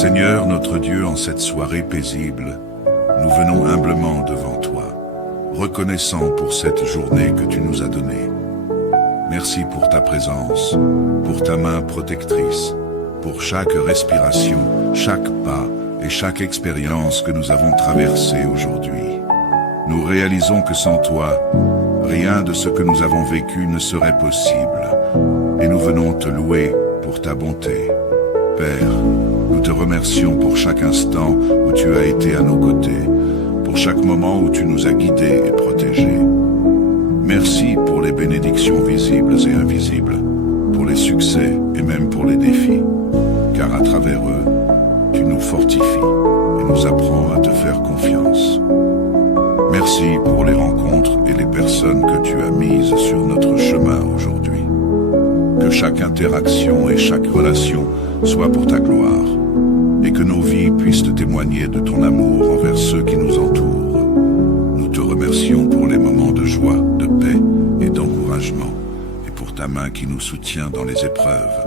Seigneur notre Dieu, en cette soirée paisible, nous venons humblement devant toi, reconnaissant pour cette journée que tu nous as donnée. Merci pour ta présence, pour ta main protectrice, pour chaque respiration, chaque pas et chaque expérience que nous avons traversée aujourd'hui. Nous réalisons que sans toi, rien de ce que nous avons vécu ne serait possible, et nous venons te louer pour ta bonté. Père, nous te remercions pour chaque instant où tu as été à nos côtés, pour chaque moment où tu nous as guidés et protégés. Merci pour les bénédictions visibles et invisibles, pour les succès et même pour les défis, car à travers eux, tu nous fortifies et nous apprends à te faire confiance. Merci pour les rencontres et les personnes que tu as mises sur notre chemin aujourd'hui. Que chaque interaction et chaque relation soit pour ta gloire, et que nos vies puissent témoigner de ton amour envers ceux qui nous entourent. Nous te remercions pour les moments de joie, de paix et d'encouragement, et pour ta main qui nous soutient dans les épreuves.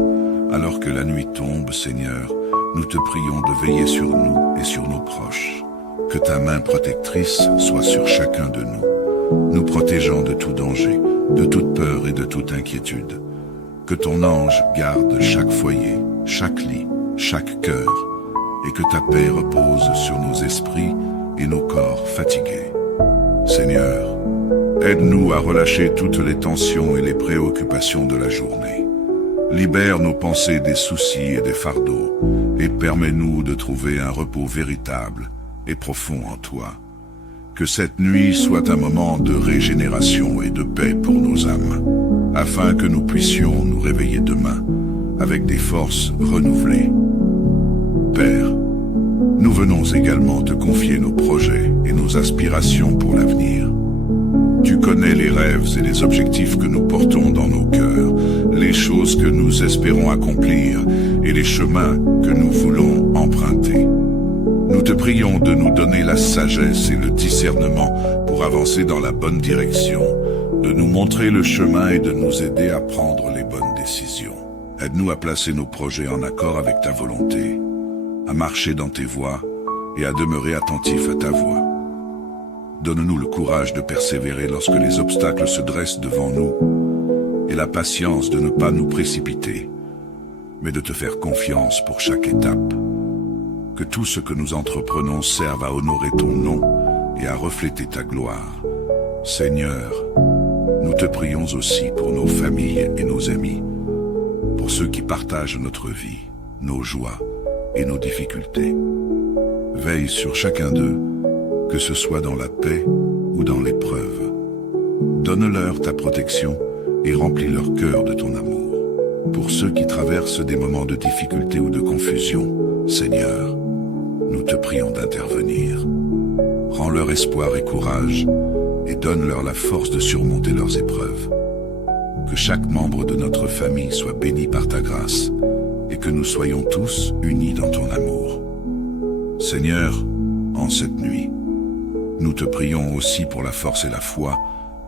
Alors que la nuit tombe, Seigneur, nous te prions de veiller sur nous et sur nos proches. Que ta main protectrice soit sur chacun de nous, nous protégeant de tout danger, de toute peur et de toute inquiétude. Que ton ange garde chaque foyer, chaque lit, chaque cœur, et que ta paix repose sur nos esprits et nos corps fatigués. Seigneur, aide-nous à relâcher toutes les tensions et les préoccupations de la journée. Libère nos pensées des soucis et des fardeaux, et permets-nous de trouver un repos véritable et profond en toi. Que cette nuit soit un moment de régénération et de paix pour nos âmes, afin que nous puissions nous réveiller demain avec des forces renouvelées. Père, nous venons également te confier nos projets et nos aspirations pour l'avenir. Tu connais les rêves et les objectifs que nous portons dans nos cœurs, les choses que nous espérons accomplir et les chemins que nous voulons emprunter. Nous te prions de nous donner la sagesse et le discernement pour avancer dans la bonne direction, de nous montrer le chemin et de nous aider à prendre les bonnes décisions. Aide-nous à placer nos projets en accord avec ta volonté, à marcher dans tes voies et à demeurer attentifs à ta voix. Donne-nous le courage de persévérer lorsque les obstacles se dressent devant nous et la patience de ne pas nous précipiter, mais de te faire confiance pour chaque étape. Que tout ce que nous entreprenons serve à honorer ton nom et à refléter ta gloire. Seigneur, nous te prions aussi pour nos familles et nos amis, pour ceux qui partagent notre vie, nos joies et nos difficultés. Veille sur chacun d'eux, que ce soit dans la paix ou dans l'épreuve. Donne-leur ta protection et remplis leur cœur de ton amour. Pour ceux qui traversent des moments de difficulté ou de confusion, Seigneur, nous te prions d'intervenir. Rends leur espoir et courage et donne-leur la force de surmonter leurs épreuves. Que chaque membre de notre famille soit béni par ta grâce et que nous soyons tous unis dans ton amour. Seigneur, en cette nuit, nous te prions aussi pour la force et la foi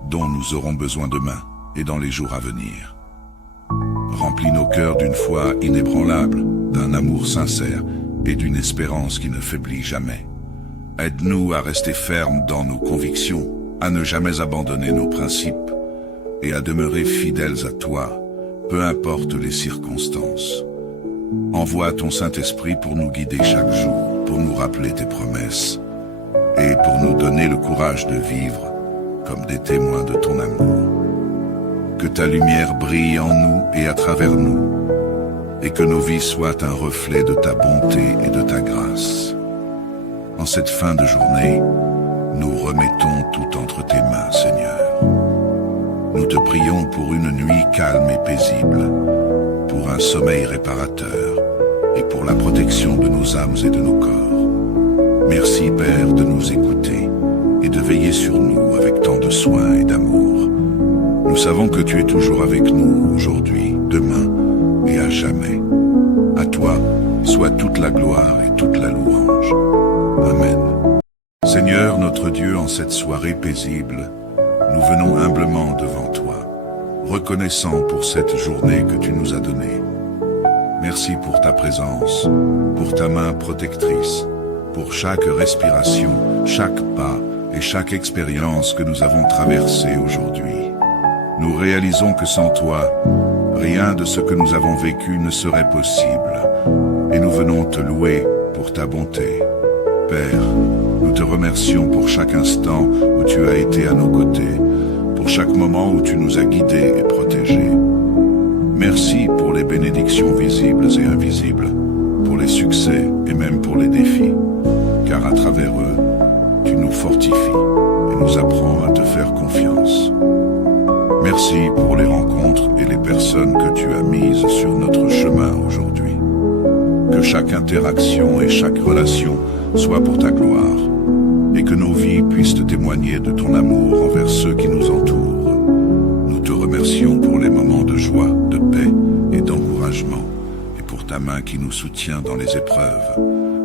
dont nous aurons besoin demain et dans les jours à venir. Remplis nos cœurs d'une foi inébranlable, d'un amour sincère et d'une espérance qui ne faiblit jamais. Aide-nous à rester fermes dans nos convictions, à ne jamais abandonner nos principes et à demeurer fidèles à toi, peu importe les circonstances. Envoie ton Saint-Esprit pour nous guider chaque jour, pour nous rappeler tes promesses et pour nous donner le courage de vivre comme des témoins de ton amour. Que ta lumière brille en nous et à travers nous, et que nos vies soient un reflet de ta bonté et de ta grâce. En cette fin de journée, nous remettons tout entre tes mains, Seigneur. Nous te prions pour une nuit calme et paisible, pour un sommeil réparateur et pour la protection de nos âmes et de nos corps. Merci, Père, de nous écouter et de veiller sur nous avec tant de soin et d'amour. Nous savons que tu es toujours avec nous aujourd'hui, demain et à jamais. À toi soit toute la gloire et toute la louange. Amen. Seigneur notre Dieu, en cette soirée paisible, nous venons humblement devant toi, reconnaissant pour cette journée que tu nous as donnée. Merci pour ta présence, pour ta main protectrice, pour chaque respiration, chaque pas et chaque expérience que nous avons traversée aujourd'hui. Nous réalisons que sans toi, rien de ce que nous avons vécu ne serait possible, et nous venons te louer pour ta bonté. Père, nous te remercions pour chaque instant où tu as été à nos côtés, pour chaque moment où tu nous as guidés et protégés. Merci pour les bénédictions visibles et invisibles, pour les succès et même pour les défis, car à travers eux, tu nous fortifies et nous apprends à te faire confiance. Merci pour les rencontres et les personnes que tu as mises sur notre chemin aujourd'hui. Que chaque interaction et chaque relation soit pour ta gloire, et que nos vies puissent témoigner de ton amour envers ceux qui nous entourent. Nous te remercions pour les moments de joie, de paix et d'encouragement, et pour ta main qui nous soutient dans les épreuves.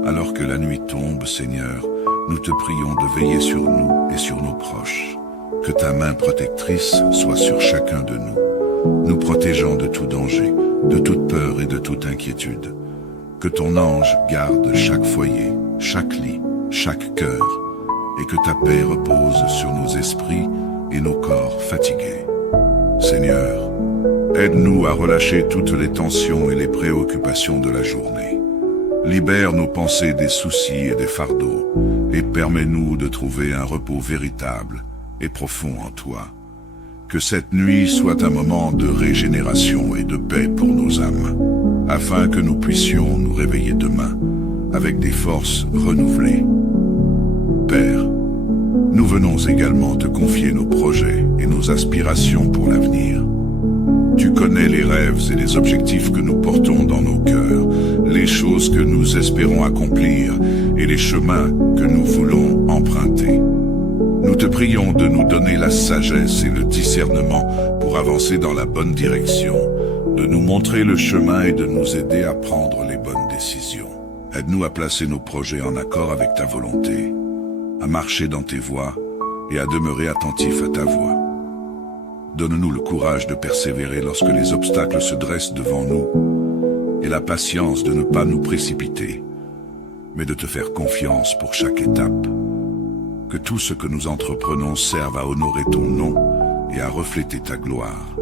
Alors que la nuit tombe, Seigneur, nous te prions de veiller sur nous et sur nos proches. Que ta main protectrice soit sur chacun de nous, nous protégeant de tout danger, de toute peur et de toute inquiétude. Que ton ange garde chaque foyer, chaque lit, chaque cœur, et que ta paix repose sur nos esprits et nos corps fatigués. Seigneur, aide-nous à relâcher toutes les tensions et les préoccupations de la journée. Libère nos pensées des soucis et des fardeaux, et permets-nous de trouver un repos véritable et profond en toi. Que cette nuit soit un moment de régénération et de paix pour nos âmes, afin que nous puissions nous réveiller demain avec des forces renouvelées. Père, nous venons également te confier nos projets et nos aspirations pour l'avenir. Tu connais les rêves et les objectifs que nous portons dans nos cœurs, les choses que nous espérons accomplir et les chemins que nous voulons emprunter. Nous te prions de nous donner la sagesse et le discernement pour avancer dans la bonne direction, de nous montrer le chemin et de nous aider à prendre les bonnes décisions. Aide-nous à placer nos projets en accord avec ta volonté, à marcher dans tes voies et à demeurer attentifs à ta voix. Donne-nous le courage de persévérer lorsque les obstacles se dressent devant nous et la patience de ne pas nous précipiter, mais de te faire confiance pour chaque étape. Que tout ce que nous entreprenons serve à honorer ton nom et à refléter ta gloire.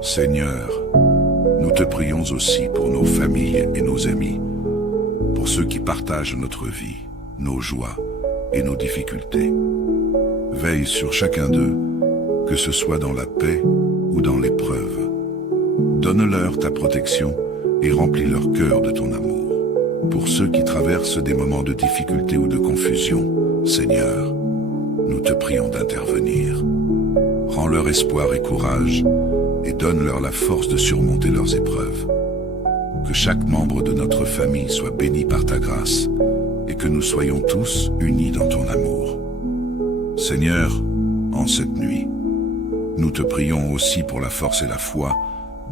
Seigneur, nous te prions aussi pour nos familles et nos amis, pour ceux qui partagent notre vie, nos joies et nos difficultés. Veille sur chacun d'eux, que ce soit dans la paix ou dans l'épreuve. Donne-leur ta protection et remplis leur cœur de ton amour. Pour ceux qui traversent des moments de difficulté ou de confusion, Seigneur, nous te prions d'intervenir. Rends-leur espoir et courage et donne-leur la force de surmonter leurs épreuves. Que chaque membre de notre famille soit béni par ta grâce et que nous soyons tous unis dans ton amour. Seigneur, en cette nuit, nous te prions aussi pour la force et la foi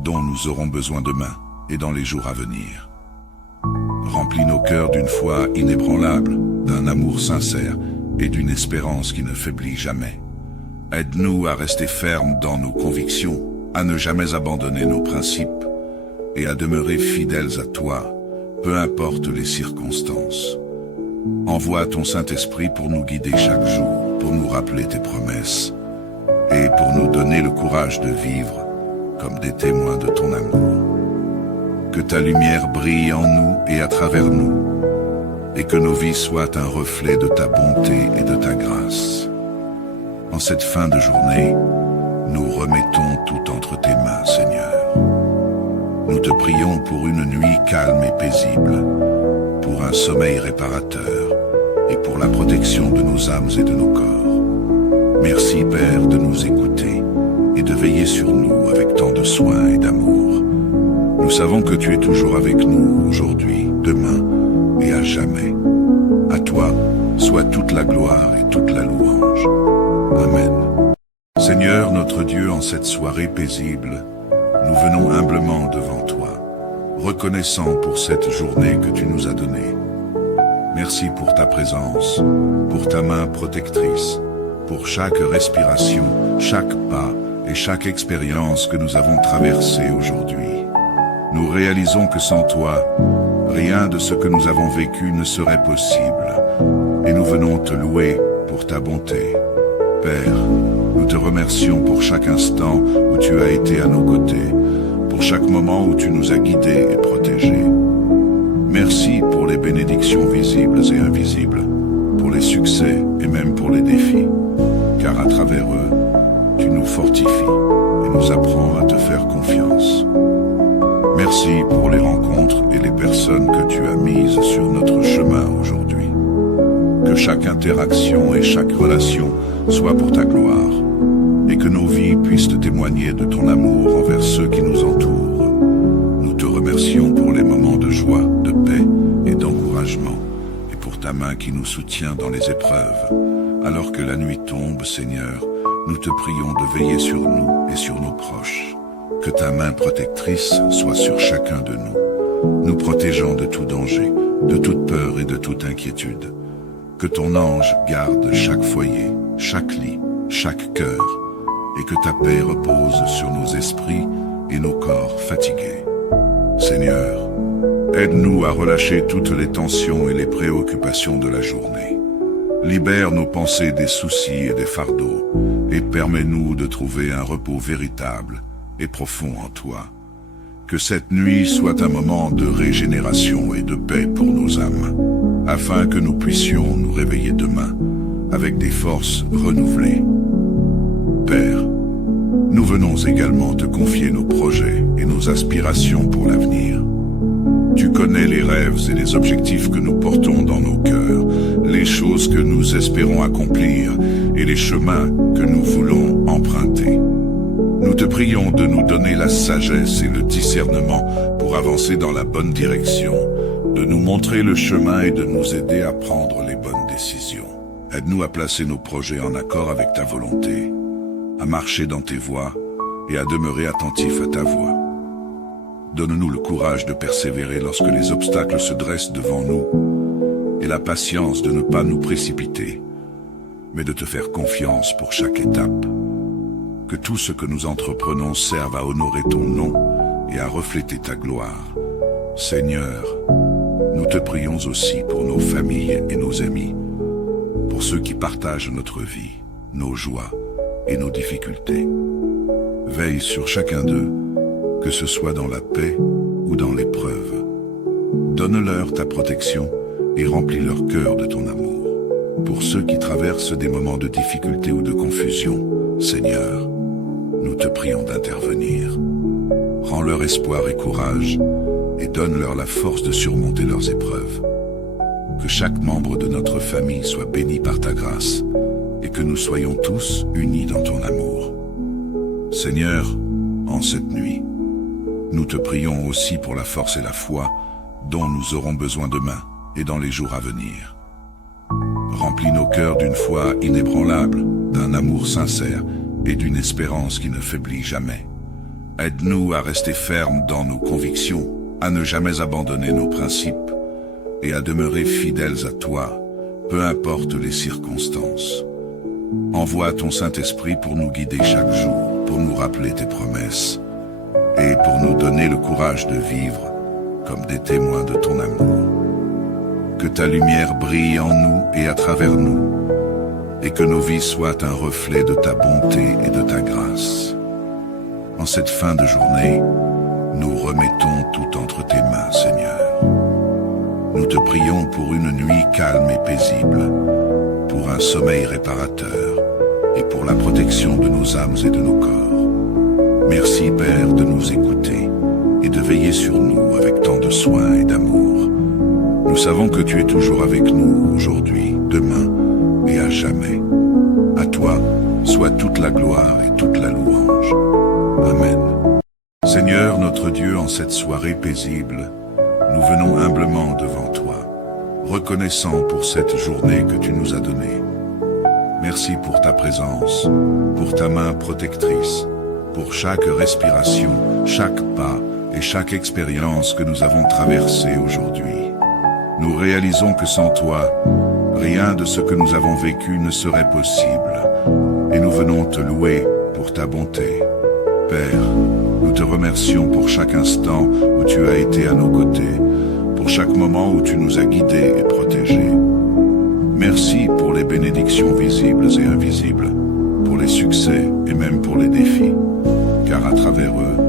dont nous aurons besoin demain et dans les jours à venir. Remplis nos cœurs d'une foi inébranlable, d'un amour sincère et d'une espérance qui ne faiblit jamais. Aide-nous à rester fermes dans nos convictions, à ne jamais abandonner nos principes et à demeurer fidèles à toi, peu importe les circonstances. Envoie ton Saint-Esprit pour nous guider chaque jour, pour nous rappeler tes promesses et pour nous donner le courage de vivre comme des témoins de ton amour. Que ta lumière brille en nous et à travers nous, et que nos vies soient un reflet de ta bonté et de ta grâce. En cette fin de journée, nous remettons tout entre tes mains, Seigneur. Nous te prions pour une nuit calme et paisible, pour un sommeil réparateur et pour la protection de nos âmes et de nos corps. Merci, Père, de nous écouter et de veiller sur nous avec tant de soin et d'amour. Nous savons que tu es toujours avec nous aujourd'hui, demain et à jamais. À toi soit toute la gloire et toute la louange. Amen. Seigneur notre Dieu, en cette soirée paisible, nous venons humblement devant toi, reconnaissant pour cette journée que tu nous as donnée. Merci pour ta présence, pour ta main protectrice, pour chaque respiration, chaque pas et chaque expérience que nous avons traversée aujourd'hui. Nous réalisons que sans toi, rien de ce que nous avons vécu ne serait possible. Et nous venons te louer pour ta bonté. Père, nous te remercions pour chaque instant où tu as été à nos côtés, pour chaque moment où tu nous as guidés et protégés. Merci pour les bénédictions visibles et invisibles, pour les succès et même pour les défis, car à travers eux, tu nous fortifies et nous apprends à te faire confiance. Merci pour les rencontres et les personnes que tu as mises sur notre chemin aujourd'hui. Que chaque interaction et chaque relation soit pour ta gloire, et que nos vies puissent témoigner de ton amour envers ceux qui nous entourent. Nous te remercions pour les moments de joie, de paix et d'encouragement, et pour ta main qui nous soutient dans les épreuves. Alors que la nuit tombe, Seigneur, nous te prions de veiller sur nous et sur nos proches. Que ta main protectrice soit sur chacun de nous, nous protégeant de tout danger, de toute peur et de toute inquiétude. Que ton ange garde chaque foyer, chaque lit, chaque cœur, et que ta paix repose sur nos esprits et nos corps fatigués. Seigneur, aide-nous à relâcher toutes les tensions et les préoccupations de la journée. Libère nos pensées des soucis et des fardeaux, et permets-nous de trouver un repos véritable et profond en toi. Que cette nuit soit un moment de régénération et de paix pour nos âmes, afin que nous puissions nous réveiller demain avec des forces renouvelées. Père, nous venons également te confier nos projets et nos aspirations pour l'avenir. Tu connais les rêves et les objectifs que nous portons dans nos cœurs, les choses que nous espérons accomplir et les chemins que nous voulons emprunter. Nous te prions de nous donner la sagesse et le discernement pour avancer dans la bonne direction, de nous montrer le chemin et de nous aider à prendre les bonnes décisions. Aide-nous à placer nos projets en accord avec ta volonté, à marcher dans tes voies et à demeurer attentifs à ta voix. Donne-nous le courage de persévérer lorsque les obstacles se dressent devant nous et la patience de ne pas nous précipiter, mais de te faire confiance pour chaque étape. Que tout ce que nous entreprenons serve à honorer ton nom et à refléter ta gloire. Seigneur, nous te prions aussi pour nos familles et nos amis, pour ceux qui partagent notre vie, nos joies et nos difficultés. Veille sur chacun d'eux, que ce soit dans la paix ou dans l'épreuve. Donne-leur ta protection et remplis leur cœur de ton amour. Pour ceux qui traversent des moments de difficulté ou de confusion, Seigneur, nous te prions d'intervenir. Rends leur espoir et courage et donne-leur la force de surmonter leurs épreuves. Que chaque membre de notre famille soit béni par ta grâce et que nous soyons tous unis dans ton amour. Seigneur, en cette nuit, nous te prions aussi pour la force et la foi dont nous aurons besoin demain et dans les jours à venir. Remplis nos cœurs d'une foi inébranlable, d'un amour sincère et d'une espérance qui ne faiblit jamais. Aide-nous à rester fermes dans nos convictions, à ne jamais abandonner nos principes et à demeurer fidèles à toi, peu importe les circonstances. Envoie ton Saint-Esprit pour nous guider chaque jour, pour nous rappeler tes promesses et pour nous donner le courage de vivre comme des témoins de ton amour. Que ta lumière brille en nous et à travers nous, et que nos vies soient un reflet de ta bonté et de ta grâce. En cette fin de journée, nous remettons tout entre tes mains, Seigneur. Nous te prions pour une nuit calme et paisible, pour un sommeil réparateur et pour la protection de nos âmes et de nos corps. Merci, Père, de nous écouter et de veiller sur nous avec tant de soin et d'amour. Nous savons que tu es toujours avec nous aujourd'hui, demain et à jamais. À toi soit toute la gloire et toute la louange. Amen. Seigneur notre Dieu, en cette soirée paisible, nous venons humblement devant toi, reconnaissant pour cette journée que tu nous as donnée. Merci pour ta présence, pour ta main protectrice, pour chaque respiration, chaque pas et chaque expérience que nous avons traversée aujourd'hui. Nous réalisons que sans toi, rien de ce que nous avons vécu ne serait possible, et nous venons te louer pour ta bonté. Père, nous Nous te remercions pour chaque instant où tu as été à nos côtés, pour chaque moment où tu nous as guidés et protégés. Merci pour les bénédictions visibles et invisibles, pour les succès et même pour les défis, car à travers eux,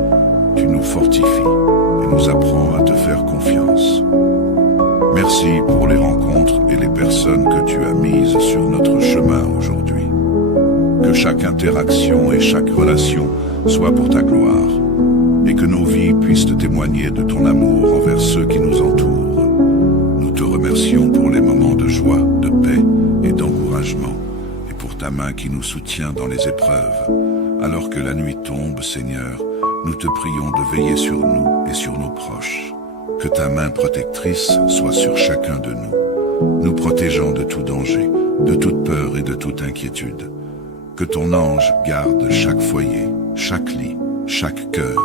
tu nous fortifies et nous apprends à te faire confiance. Merci pour les rencontres et les personnes que tu as mises sur notre chemin aujourd'hui. Que chaque interaction et chaque relation soit pour ta gloire, et que nos vies puissent témoigner de ton amour envers ceux qui nous entourent. Nous te remercions pour les moments de joie, de paix et d'encouragement, et pour ta main qui nous soutient dans les épreuves. Alors que la nuit tombe, Seigneur, nous te prions de veiller sur nous et sur nos proches. Que ta main protectrice soit sur chacun de nous protégeant de tout danger, de toute peur et de toute inquiétude. Que ton ange garde chaque foyer, chaque lit, chaque cœur,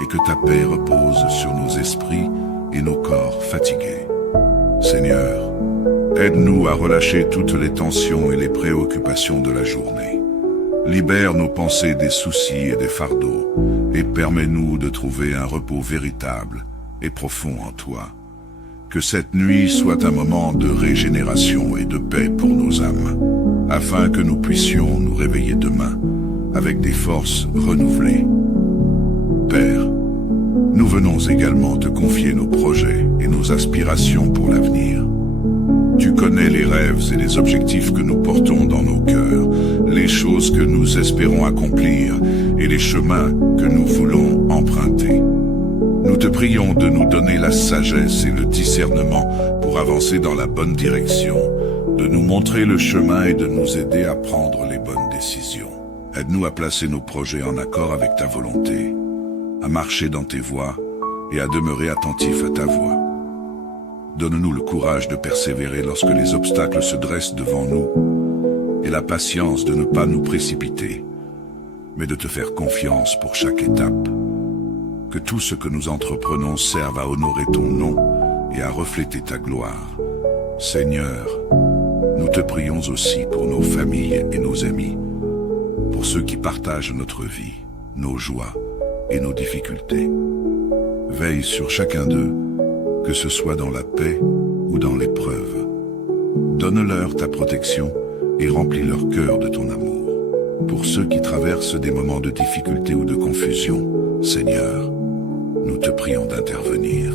et que ta paix repose sur nos esprits et nos corps fatigués. Seigneur, aide-nous à relâcher toutes les tensions et les préoccupations de la journée. Libère nos pensées des soucis et des fardeaux, et permets-nous de trouver un repos véritable et profond en toi. Que cette nuit soit un moment de régénération et de paix pour nos âmes, afin que nous puissions nous réveiller demain avec des forces renouvelées. Père, nous venons également te confier nos projets et nos aspirations pour l'avenir. Tu connais les rêves et les objectifs que nous portons dans nos cœurs, les choses que nous espérons accomplir et les chemins que nous voulons emprunter. Nous te prions de nous donner la sagesse et le discernement pour avancer dans la bonne direction, de nous montrer le chemin et de nous aider à prendre les bonnes décisions. Aide-nous à placer nos projets en accord avec ta volonté, à marcher dans tes voies et à demeurer attentifs à ta voix. Donne-nous le courage de persévérer lorsque les obstacles se dressent devant nous et la patience de ne pas nous précipiter, mais de te faire confiance pour chaque étape. Que tout ce que nous entreprenons serve à honorer ton nom et à refléter ta gloire. Seigneur, nous te prions aussi pour nos familles et nos amis, pour ceux qui partagent notre vie, nos joies et nos difficultés. Veille sur chacun d'eux, que ce soit dans la paix ou dans l'épreuve. Donne-leur ta protection et remplis leur cœur de ton amour. Pour ceux qui traversent des moments de difficulté ou de confusion, Seigneur, nous te prions d'intervenir.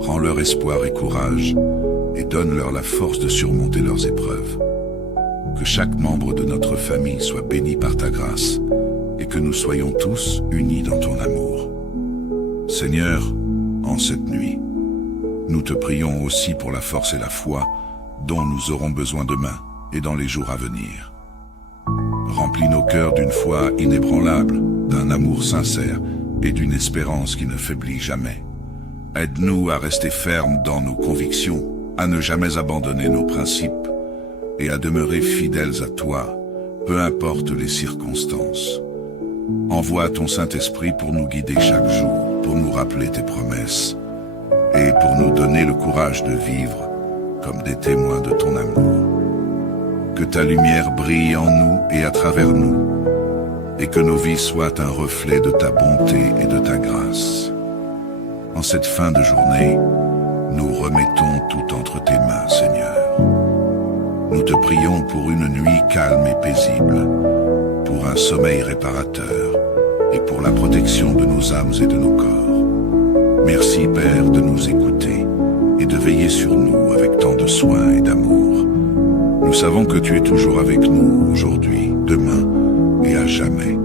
Rends leur espoir et courage et donne-leur la force de surmonter leurs épreuves. Que chaque membre de notre famille soit béni par ta grâce et que nous soyons tous unis dans ton amour. Seigneur, en cette nuit, nous te prions aussi pour la force et la foi dont nous aurons besoin demain et dans les jours à venir. Remplis nos cœurs d'une foi inébranlable, d'un amour sincère et d'une espérance qui ne faiblit jamais. Aide-nous à rester fermes dans nos convictions, à ne jamais abandonner nos principes et à demeurer fidèles à toi, peu importe les circonstances. Envoie ton Saint-Esprit pour nous guider chaque jour, pour nous rappeler tes promesses et pour nous donner le courage de vivre comme des témoins de ton amour. Que ta lumière brille en nous et à travers nous, et que nos vies soient un reflet de ta bonté et de ta grâce. En cette fin de journée, nous remettons tout entre tes mains, Seigneur. Nous te prions pour une nuit calme et paisible, pour un sommeil réparateur et pour la protection de nos âmes et de nos corps. Merci, Père, de nous écouter et de veiller sur nous avec tant de soin et d'amour. Nous savons que tu es toujours avec nous aujourd'hui, demain et à jamais.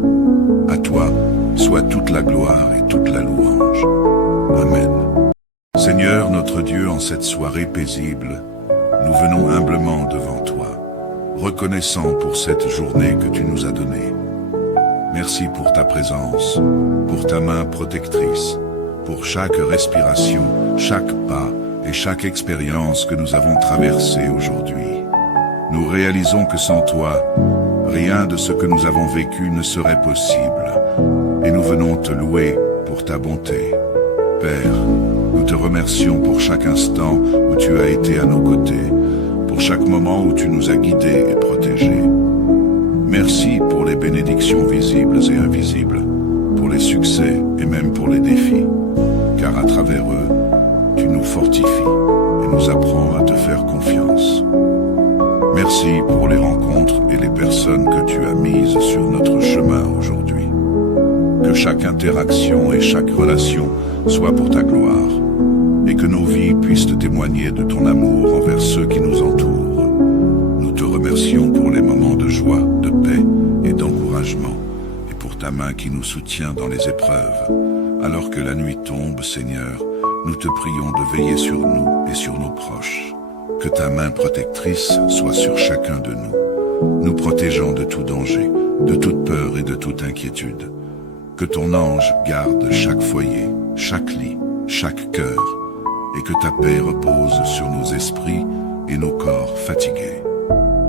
À toi soit toute la gloire et toute la louange. Amen. Seigneur notre Dieu, en cette soirée paisible, nous venons humblement devant toi, reconnaissant pour cette journée que tu nous as donnée. Merci pour ta présence, pour ta main protectrice, pour chaque respiration, chaque pas et chaque expérience que nous avons traversée aujourd'hui. Nous réalisons que sans toi, rien de ce que nous avons vécu ne serait possible, et nous venons te louer pour ta bonté. Père, nous te remercions pour chaque instant où tu as été à nos côtés, pour chaque moment où tu nous as guidés et protégés. Merci pour les bénédictions visibles et invisibles, pour les succès et même pour les défis, car à travers eux, tu nous fortifies et nous apprends à te faire confiance. Merci pour les rencontres et les personnes que tu as mises sur notre chemin aujourd'hui. Que chaque interaction et chaque relation soit pour ta gloire, et que nos vies puissent témoigner de ton amour envers ceux qui nous entourent. Nous te remercions pour les moments de joie, de paix et d'encouragement, et pour ta main qui nous soutient dans les épreuves. Alors que la nuit tombe, Seigneur, nous te prions de veiller sur nous et sur nos proches. Que ta main protectrice soit sur chacun de nous, nous protégeant de tout danger, de toute peur et de toute inquiétude. Que ton ange garde chaque foyer, chaque lit, chaque cœur, et que ta paix repose sur nos esprits et nos corps fatigués.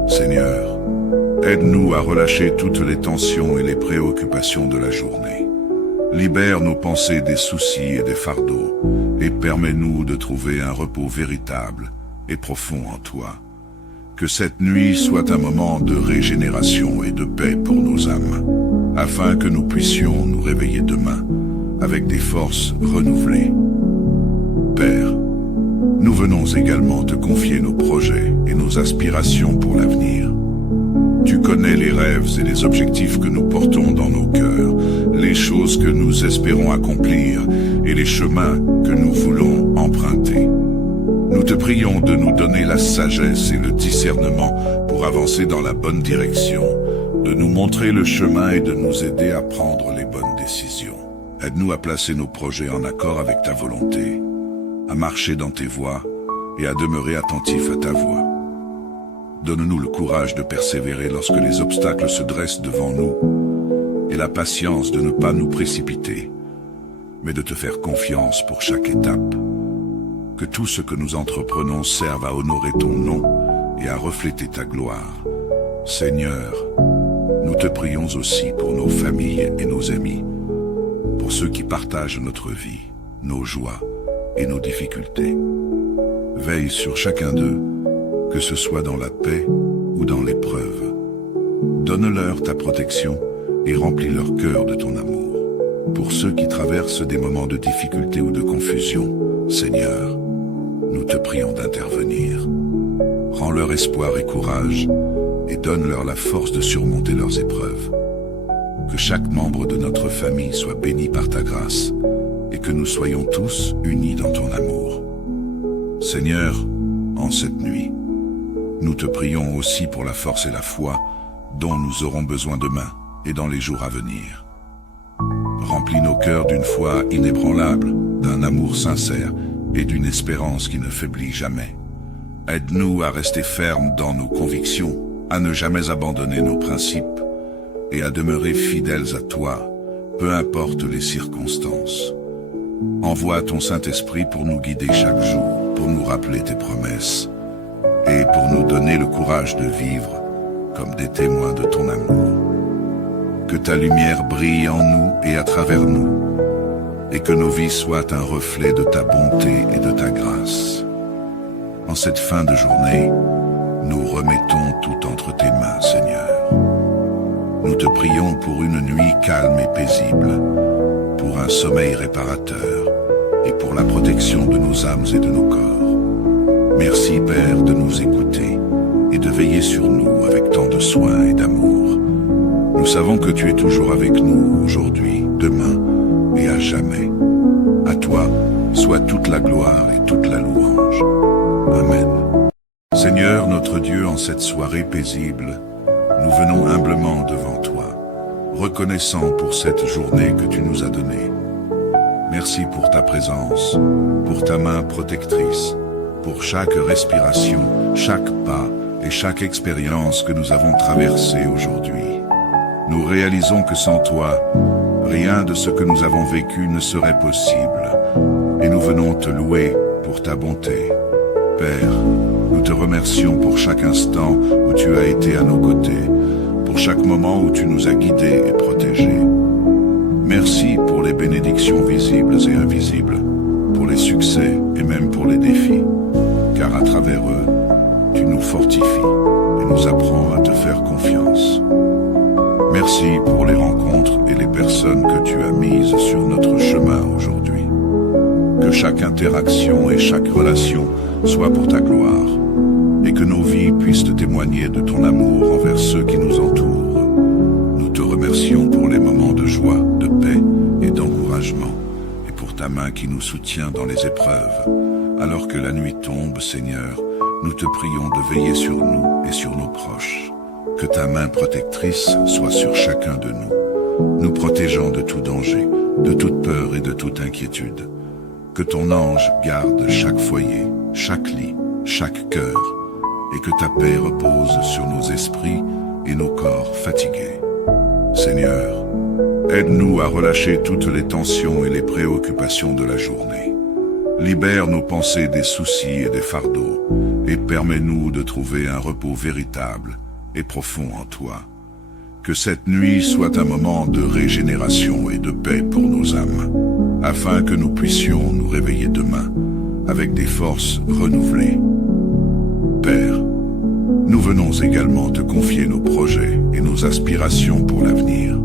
Seigneur, aide-nous à relâcher toutes les tensions et les préoccupations de la journée. Libère nos pensées des soucis et des fardeaux, et permets-nous de trouver un repos véritable et profond en toi. Que cette nuit soit un moment de régénération et de paix pour nos âmes, afin que nous puissions nous réveiller demain avec des forces renouvelées. Père, nous venons également te confier nos projets et nos aspirations pour l'avenir. Tu connais les rêves et les objectifs que nous portons dans nos cœurs, les choses que nous espérons accomplir et les chemins que nous voulons emprunter. Nous te prions de nous donner la sagesse et le discernement pour avancer dans la bonne direction, de nous montrer le chemin et de nous aider à prendre les bonnes décisions. Aide-nous à placer nos projets en accord avec ta volonté, à marcher dans tes voies et à demeurer attentifs à ta voix. Donne-nous le courage de persévérer lorsque les obstacles se dressent devant nous et la patience de ne pas nous précipiter, mais de te faire confiance pour chaque étape. Que tout ce que nous entreprenons serve à honorer ton nom et à refléter ta gloire. Seigneur, nous te prions aussi pour nos familles et nos amis, pour ceux qui partagent notre vie, nos joies et nos difficultés. Veille sur chacun d'eux, que ce soit dans la paix ou dans l'épreuve. Donne-leur ta protection et remplis leur cœur de ton amour. Pour ceux qui traversent des moments de difficulté ou de confusion, Seigneur, nous te prions d'intervenir. Rends-leur espoir et courage et donne-leur la force de surmonter leurs épreuves. Que chaque membre de notre famille soit béni par ta grâce et que nous soyons tous unis dans ton amour. Seigneur, en cette nuit, nous te prions aussi pour la force et la foi dont nous aurons besoin demain et dans les jours à venir. Remplis nos cœurs d'une foi inébranlable, d'un amour sincère et d'une espérance qui ne faiblit jamais. Aide-nous à rester fermes dans nos convictions, à ne jamais abandonner nos principes et à demeurer fidèles à toi, peu importe les circonstances. Envoie ton Saint-Esprit pour nous guider chaque jour, pour nous rappeler tes promesses et pour nous donner le courage de vivre comme des témoins de ton amour. Que ta lumière brille en nous et à travers nous, et que nos vies soient un reflet de ta bonté et de ta grâce. En cette fin de journée, nous remettons tout entre tes mains, Seigneur. Nous te prions pour une nuit calme et paisible, pour un sommeil réparateur et pour la protection de nos âmes et de nos corps. Merci, Père, de nous écouter et de veiller sur nous avec tant de soin et d'amour. Nous savons que tu es toujours avec nous aujourd'hui, demain et à jamais. À toi soit toute la gloire et toute la louange. Amen. Seigneur notre Dieu, en cette soirée paisible, nous venons humblement devant toi, reconnaissant pour cette journée que tu nous as donnée. Merci pour ta présence, pour ta main protectrice, pour chaque respiration, chaque pas et chaque expérience que nous avons traversée aujourd'hui. Nous réalisons que sans toi, rien de ce que nous avons vécu ne serait possible, et nous venons te louer pour ta bonté. Père, nous te remercions pour chaque instant où tu as été à nos côtés, pour chaque moment où tu nous as guidés et protégés. Merci pour les bénédictions visibles et invisibles, pour les succès et même pour les défis, car à travers eux, tu nous fortifies et nous apprends à te faire confiance. Merci pour les rencontres et les personnes que tu as mises sur notre chemin aujourd'hui. Que chaque interaction et chaque relation soit pour ta gloire, et que nos vies puissent te témoigner de ton amour envers ceux qui nous entourent. Nous te remercions pour les moments de joie, de paix et d'encouragement, et pour ta main qui nous soutient dans les épreuves. Alors que la nuit tombe, Seigneur, nous te prions de veiller sur nous et sur nos proches. Que ta main protectrice soit sur chacun de nous, nous protégeant de tout danger, de toute peur et de toute inquiétude. Que ton ange garde chaque foyer, chaque lit, chaque cœur, et que ta paix repose sur nos esprits et nos corps fatigués. Seigneur, aide-nous à relâcher toutes les tensions et les préoccupations de la journée. Libère nos pensées des soucis et des fardeaux, et permets-nous de trouver un repos véritable et profond en toi. Que cette nuit soit un moment de régénération et de paix pour nos âmes, afin que nous puissions nous réveiller demain avec des forces renouvelées. Père, nous venons également te confier nos projets et nos aspirations pour l'avenir.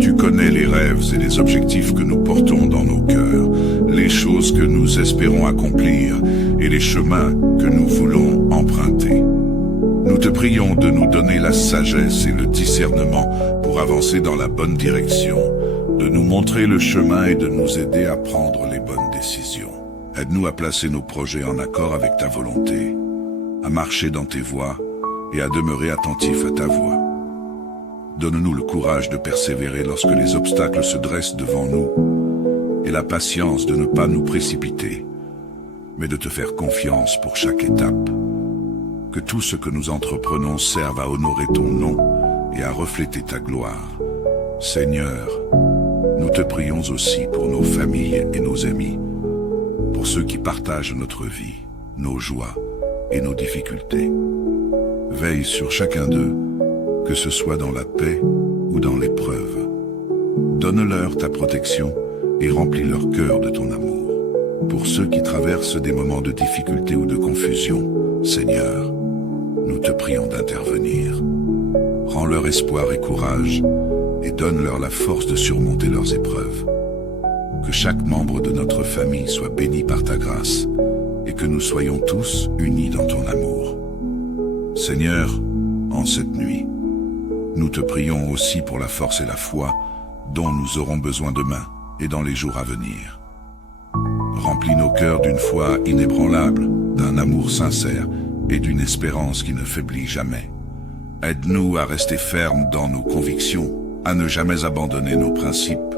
Tu connais les rêves et les objectifs que nous portons dans nos cœurs, les choses que nous espérons accomplir et les chemins que nous voulons emprunter. Nous te prions de nous donner la sagesse et le discernement pour avancer dans la bonne direction, de nous montrer le chemin et de nous aider à prendre les bonnes décisions. Aide-nous à placer nos projets en accord avec ta volonté, à marcher dans tes voies et à demeurer attentifs à ta voix. Donne-nous le courage de persévérer lorsque les obstacles se dressent devant nous et la patience de ne pas nous précipiter, mais de te faire confiance pour chaque étape. Que tout ce que nous entreprenons serve à honorer ton nom et à refléter ta gloire. Seigneur, nous te prions aussi pour nos familles et nos amis, pour ceux qui partagent notre vie, nos joies et nos difficultés. Veille sur chacun d'eux, que ce soit dans la paix ou dans l'épreuve. Donne-leur ta protection et remplis leur cœur de ton amour. Pour ceux qui traversent des moments de difficulté ou de confusion, Seigneur, nous te prions d'intervenir. Rends leur espoir et courage et donne-leur la force de surmonter leurs épreuves. Que chaque membre de notre famille soit béni par ta grâce et que nous soyons tous unis dans ton amour. Seigneur, en cette nuit, nous te prions aussi pour la force et la foi dont nous aurons besoin demain et dans les jours à venir. Remplis nos cœurs d'une foi inébranlable, d'un amour sincère et d'une espérance qui ne faiblit jamais. Aide-nous à rester fermes dans nos convictions, à ne jamais abandonner nos principes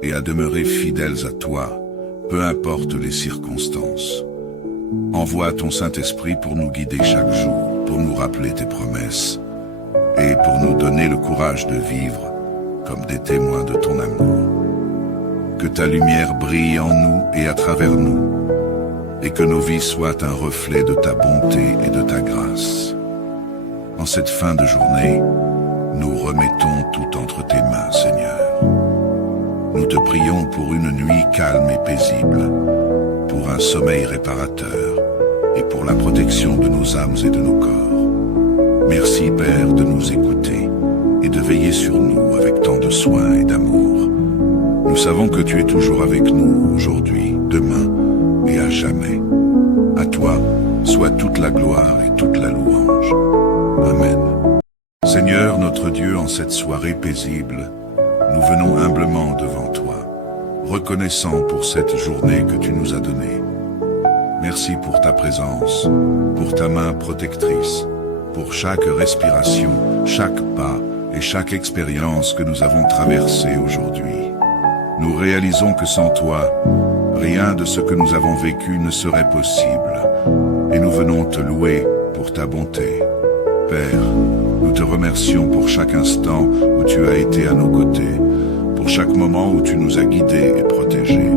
et à demeurer fidèles à toi, peu importe les circonstances. Envoie ton Saint-Esprit pour nous guider chaque jour, pour nous rappeler tes promesses et pour nous donner le courage de vivre comme des témoins de ton amour. Que ta lumière brille en nous et à travers nous, et que nos vies soient un reflet de ta bonté et de ta grâce. En cette fin de journée, nous remettons tout entre tes mains, Seigneur. Nous te prions pour une nuit calme et paisible, pour un sommeil réparateur et pour la protection de nos âmes et de nos corps. Merci, Père, de nous écouter et de veiller sur nous avec tant de soin et d'amour. Nous savons que tu es toujours avec nous aujourd'hui, demain et à jamais. À toi soit toute la gloire et toute la louange. Amen. Seigneur notre Dieu, en cette soirée paisible, nous venons humblement devant toi, reconnaissant pour cette journée que tu nous as donnée. Merci pour ta présence, pour ta main protectrice, pour chaque respiration, chaque pas et chaque expérience que nous avons traversée aujourd'hui. Nous réalisons que sans toi, rien de ce que nous avons vécu ne serait possible, et nous venons te louer pour ta bonté. Père, nous te remercions pour chaque instant où tu as été à nos côtés, pour chaque moment où tu nous as guidés et protégés.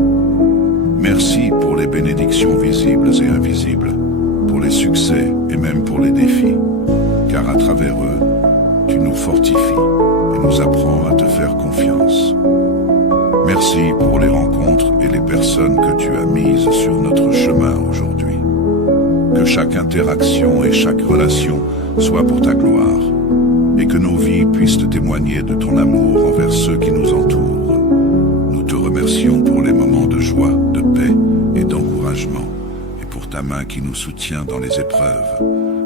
Merci pour les bénédictions visibles et invisibles, pour les succès et même pour les défis, car à travers eux, tu nous fortifies et nous apprends à te faire confiance. Merci pour les rencontres et les personnes que tu as mises sur notre chemin aujourd'hui. Que chaque interaction et chaque relation soit pour ta gloire, et et que nos vies puissent témoigner de ton amour envers ceux qui nous entourent. Nous te remercions pour les moments de joie, de paix et d'encouragement, et pour ta main qui nous soutient dans les épreuves.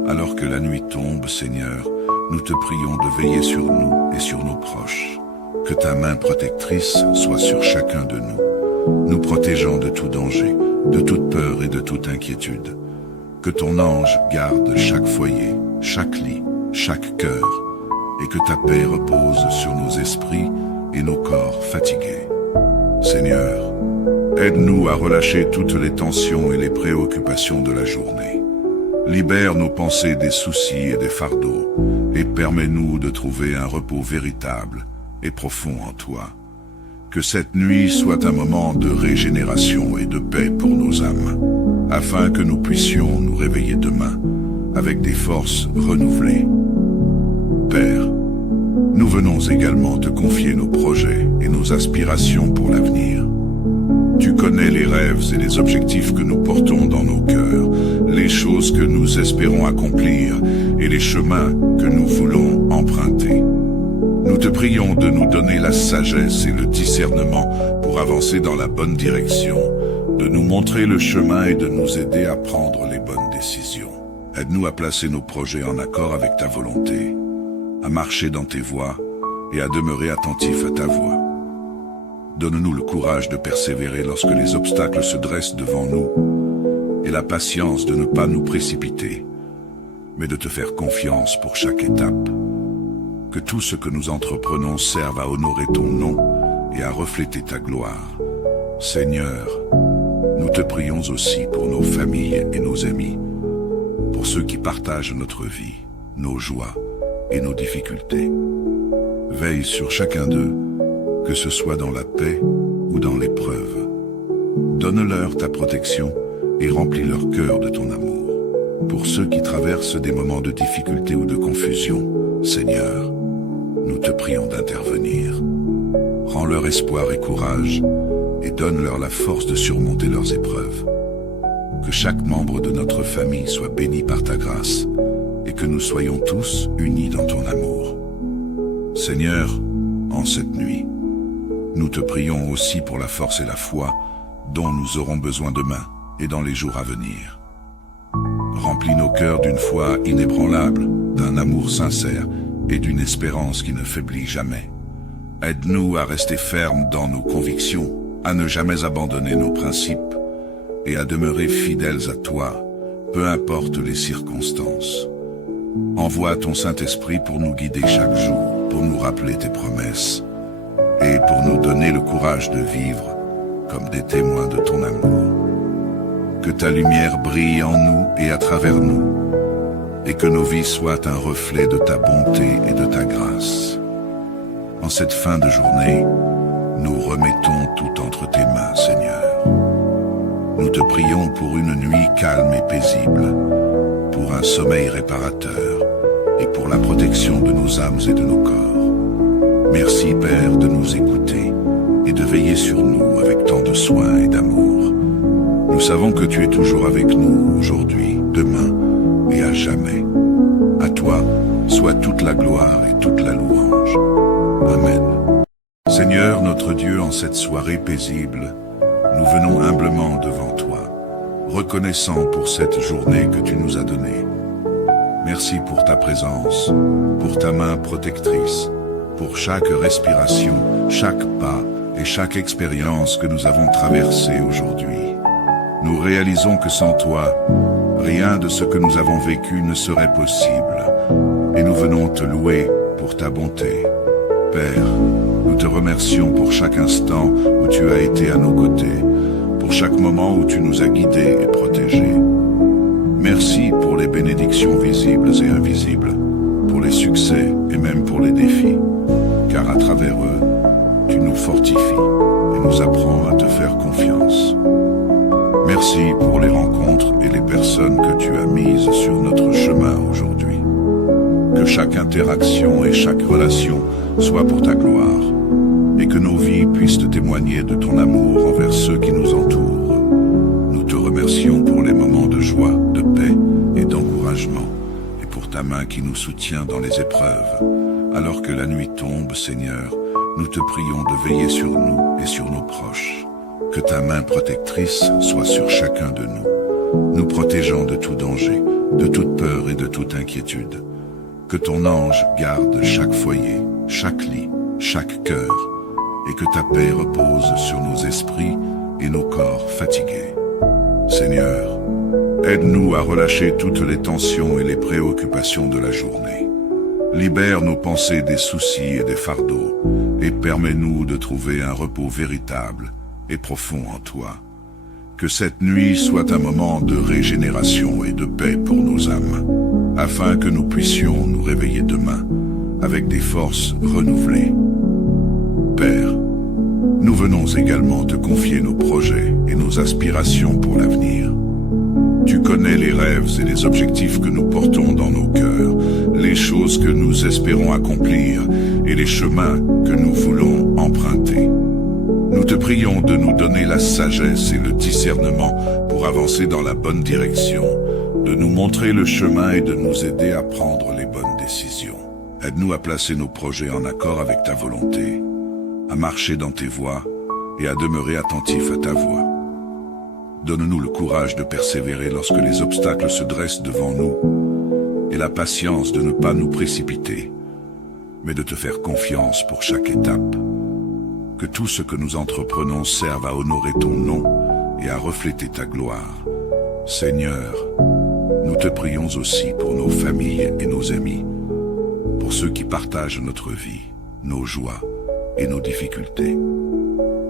Alors que la nuit tombe, Seigneur, nous te prions de veiller sur nous et sur nos proches. Que ta main protectrice soit sur chacun de nous, nous protégeant de tout danger, de toute peur et de toute inquiétude. Que ton ange garde chaque foyer, chaque lit, chaque cœur, et que ta paix repose sur nos esprits et nos corps fatigués. Seigneur, aide-nous à relâcher toutes les tensions et les préoccupations de la journée. Libère nos pensées des soucis et des fardeaux, et permets-nous de trouver un repos véritable et profond en toi. Que cette nuit soit un moment de régénération et de paix pour nos âmes, afin que nous puissions nous réveiller demain avec des forces renouvelées. Père, nous venons également te confier nos projets et nos aspirations pour l'avenir. Tu connais les rêves et les objectifs que nous portons dans nos cœurs, les choses que nous espérons accomplir et les chemins que nous voulons emprunter. Nous te prions de nous donner la sagesse et le discernement pour avancer dans la bonne direction, de nous montrer le chemin et de nous aider à prendre les bonnes décisions. Aide-nous à placer nos projets en accord avec ta volonté, à marcher dans tes voies et à demeurer attentifs à ta voix. Donne-nous le courage de persévérer lorsque les obstacles se dressent devant nous et la patience de ne pas nous précipiter, mais de te faire confiance pour chaque étape. Que tout ce que nous entreprenons serve à honorer ton nom et à refléter ta gloire. Seigneur, nous te prions aussi pour nos familles et nos amis, pour ceux qui partagent notre vie, nos joies et nos difficultés. Veille sur chacun d'eux, que ce soit dans la paix ou dans l'épreuve. Donne-leur ta protection et remplis leur cœur de ton amour. Pour ceux qui traversent des moments de difficulté ou de confusion, Seigneur, nous te prions d'intervenir. Rends leur espoir et courage et donne-leur la force de surmonter leurs épreuves. Que chaque membre de notre famille soit béni par ta grâce et que nous soyons tous unis dans ton amour. Seigneur, en cette nuit, nous te prions aussi pour la force et la foi dont nous aurons besoin demain et dans les jours à venir. Remplis nos cœurs d'une foi inébranlable, d'un amour sincère et d'une espérance qui ne faiblit jamais. Aide-nous à rester fermes dans nos convictions, à ne jamais abandonner nos principes et à demeurer fidèles à toi, peu importe les circonstances. Envoie ton Saint-Esprit pour nous guider chaque jour, pour nous rappeler tes promesses et pour nous donner le courage de vivre comme des témoins de ton amour. Que ta lumière brille en nous et à travers nous, et que nos vies soient un reflet de ta bonté et de ta grâce. En cette fin de journée, nous remettons tout entre tes mains, Seigneur. Nous te prions pour une nuit calme et paisible, pour un sommeil réparateur et pour la protection de nos âmes et de nos corps. Merci, Père, de nous écouter et de veiller sur nous avec tant de soin et d'amour. Nous savons que tu es toujours avec nous aujourd'hui, demain et à jamais. À toi soit toute la gloire et toute la louange. Amen. Seigneur notre Dieu, en cette soirée paisible, nous venons humblement devant toi, reconnaissant pour cette journée que tu nous as donnée. Merci pour ta présence, pour ta main protectrice, pour chaque respiration, chaque pas et chaque expérience que nous avons traversée aujourd'hui. Nous réalisons que sans toi, rien de ce que nous avons vécu ne serait possible, et nous venons te louer pour ta bonté. Père, nous te remercions pour chaque instant où tu as été à nos côtés, pour chaque moment où tu nous as guidés et protégés. Merci pour les bénédictions visibles et invisibles, pour les succès et même pour les défis, car à travers eux, tu nous fortifies et nous apprends à te faire confiance. Merci pour les rencontres et les personnes que tu as mises sur notre chemin aujourd'hui. Que chaque interaction et chaque relation soit pour ta gloire, et que nos vies puissent témoigner de ton amour envers ceux qui nous entourent. Nous te remercions pour les moments de joie, de paix et d'encouragement, et pour ta main qui nous soutient dans les épreuves. Alors que la nuit tombe, Seigneur, nous te prions de veiller sur nous et sur nos proches. Que ta main protectrice soit sur chacun de nous, nous protégeant de tout danger, de toute peur et de toute inquiétude. Que ton ange garde chaque foyer, chaque lit, chaque cœur, et que ta paix repose sur nos esprits et nos corps fatigués. Seigneur, aide-nous à relâcher toutes les tensions et les préoccupations de la journée. Libère nos pensées des soucis et des fardeaux, et permets-nous de trouver un repos véritable et profond en toi. Que cette nuit soit un moment de régénération et de paix pour nos âmes, afin que nous puissions nous réveiller demain avec des forces renouvelées. Père, nous venons également te confier nos projets et nos aspirations pour l'avenir. Tu connais les rêves et les objectifs que nous portons dans nos cœurs, les choses que nous espérons accomplir et les chemins que nous voulons emprunter. Nous te prions de nous donner la sagesse et le discernement pour avancer dans la bonne direction, de nous montrer le chemin et de nous aider à prendre les bonnes décisions. Aide-nous à placer nos projets en accord avec ta volonté, à marcher dans tes voies et à demeurer attentifs à ta voix. Donne-nous le courage de persévérer lorsque les obstacles se dressent devant nous et la patience de ne pas nous précipiter, mais de te faire confiance pour chaque étape. Que tout ce que nous entreprenons serve à honorer ton nom et à refléter ta gloire. Seigneur, nous te prions aussi pour nos familles et nos amis, pour ceux qui partagent notre vie, nos joies et nos difficultés.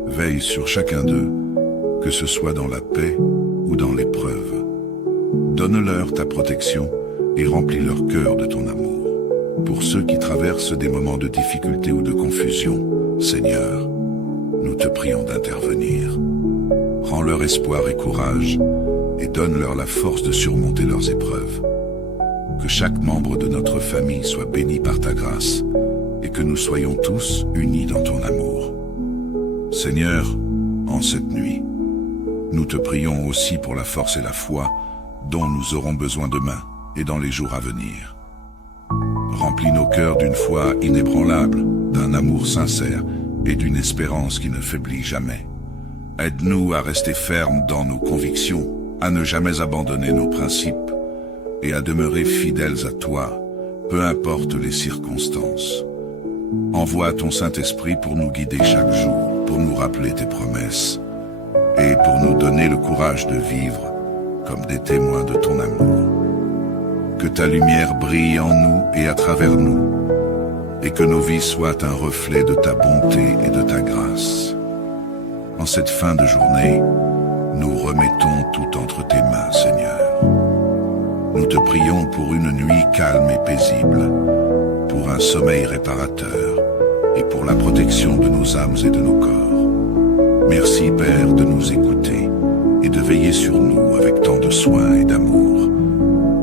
Veille sur chacun d'eux, que ce soit dans la paix ou dans l'épreuve. Donne-leur ta protection et remplis leur cœur de ton amour. Pour ceux qui traversent des moments de difficulté ou de confusion, Seigneur, nous te prions d'intervenir. Rends leur espoir et courage et donne-leur la force de surmonter leurs épreuves. Que chaque membre de notre famille soit béni par ta grâce et que nous soyons tous unis dans ton amour. Seigneur, en cette nuit, nous te prions aussi pour la force et la foi dont nous aurons besoin demain et dans les jours à venir. Remplis nos cœurs d'une foi inébranlable, d'un amour sincère et d'une espérance qui ne faiblit jamais. Aide-nous à rester fermes dans nos convictions, à ne jamais abandonner nos principes et à demeurer fidèles à toi, peu importe les circonstances. Envoie ton Saint-Esprit pour nous guider chaque jour, pour nous rappeler tes promesses et pour nous donner le courage de vivre comme des témoins de ton amour. Que ta lumière brille en nous et à travers nous, et que nos vies soient un reflet de ta bonté et de ta grâce. En cette fin de journée, nous remettons tout entre tes mains, Seigneur. Nous te prions pour une nuit calme et paisible, pour un sommeil réparateur et pour la protection de nos âmes et de nos corps. Merci, Père, de nous écouter et de veiller sur nous avec tant de soin et d'amour.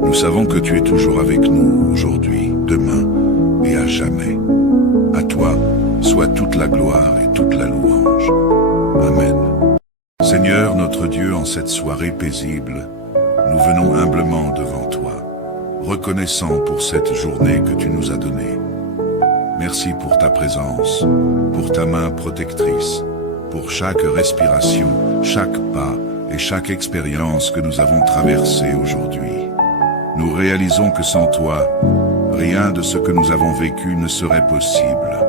Nous savons que tu es toujours avec nous aujourd'hui, demain et à jamais. À toi soit toute la gloire et toute la louange. Amen. Seigneur notre Dieu, en cette soirée paisible, nous venons humblement devant toi, reconnaissant pour cette journée que tu nous as donnée. Merci pour ta présence, pour ta main protectrice, pour chaque respiration, chaque pas et chaque expérience que nous avons traversée aujourd'hui. Nous réalisons que sans toi, rien de ce que nous avons vécu ne serait possible,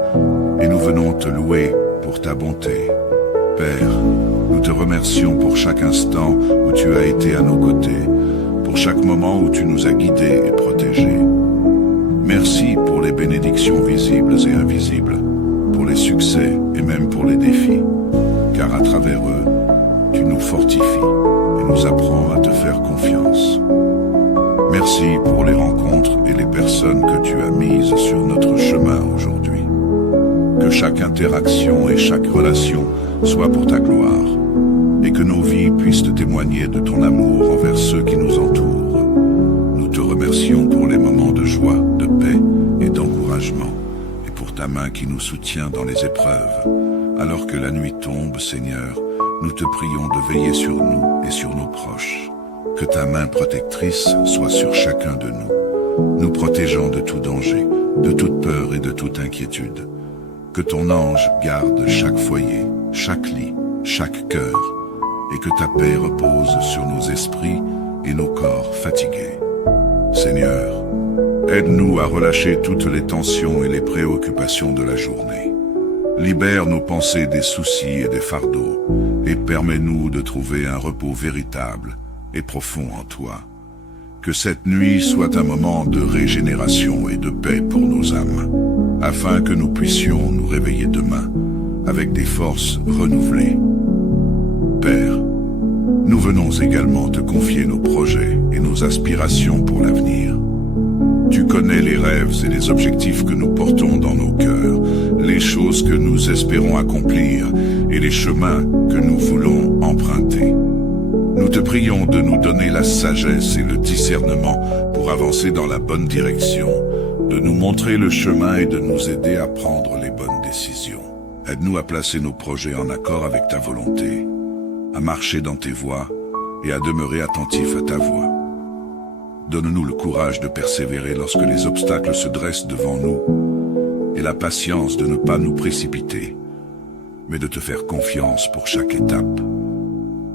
et nous venons te louer pour ta bonté. Père, nous te remercions pour chaque instant où tu as été à nos côtés, pour chaque moment où tu nous as guidés et protégés. Merci pour les bénédictions visibles et invisibles, pour les succès et même pour les défis, car à travers eux, tu nous fortifies et nous apprends à te faire confiance. Merci pour les rencontres et les personnes que tu as mises sur notre chemin aujourd'hui. Que chaque interaction et chaque relation soit pour ta gloire, et que nos vies puissent témoigner de ton amour envers ceux qui nous entourent. Nous te remercions pour les moments de joie, de paix et d'encouragement, et pour ta main qui nous soutient dans les épreuves. Alors que la nuit tombe, Seigneur, nous te prions de veiller sur nous et sur nos proches. Que ta main protectrice soit sur chacun de nous, nous protégeant de tout danger, de toute peur et de toute inquiétude. Que ton ange garde chaque foyer, chaque lit, chaque cœur, et que ta paix repose sur nos esprits et nos corps fatigués. Seigneur, aide-nous à relâcher toutes les tensions et les préoccupations de la journée. Libère nos pensées des soucis et des fardeaux, et permets-nous de trouver un repos véritable et profond en toi. Que cette nuit soit un moment de régénération et de paix pour nos âmes, afin que nous puissions nous réveiller demain avec des forces renouvelées. Père, nous venons également te confier nos projets et nos aspirations pour l'avenir. Tu connais les rêves et les objectifs que nous portons dans nos cœurs, les choses que nous espérons accomplir et les chemins que nous voulons emprunter. Nous te prions de nous donner la sagesse et le discernement pour avancer dans la bonne direction, de nous montrer le chemin et de nous aider à prendre les bonnes décisions. Aide-nous à placer nos projets en accord avec ta volonté, à marcher dans tes voies et à demeurer attentifs à ta voix. Donne-nous le courage de persévérer lorsque les obstacles se dressent devant nous et la patience de ne pas nous précipiter, mais de te faire confiance pour chaque étape.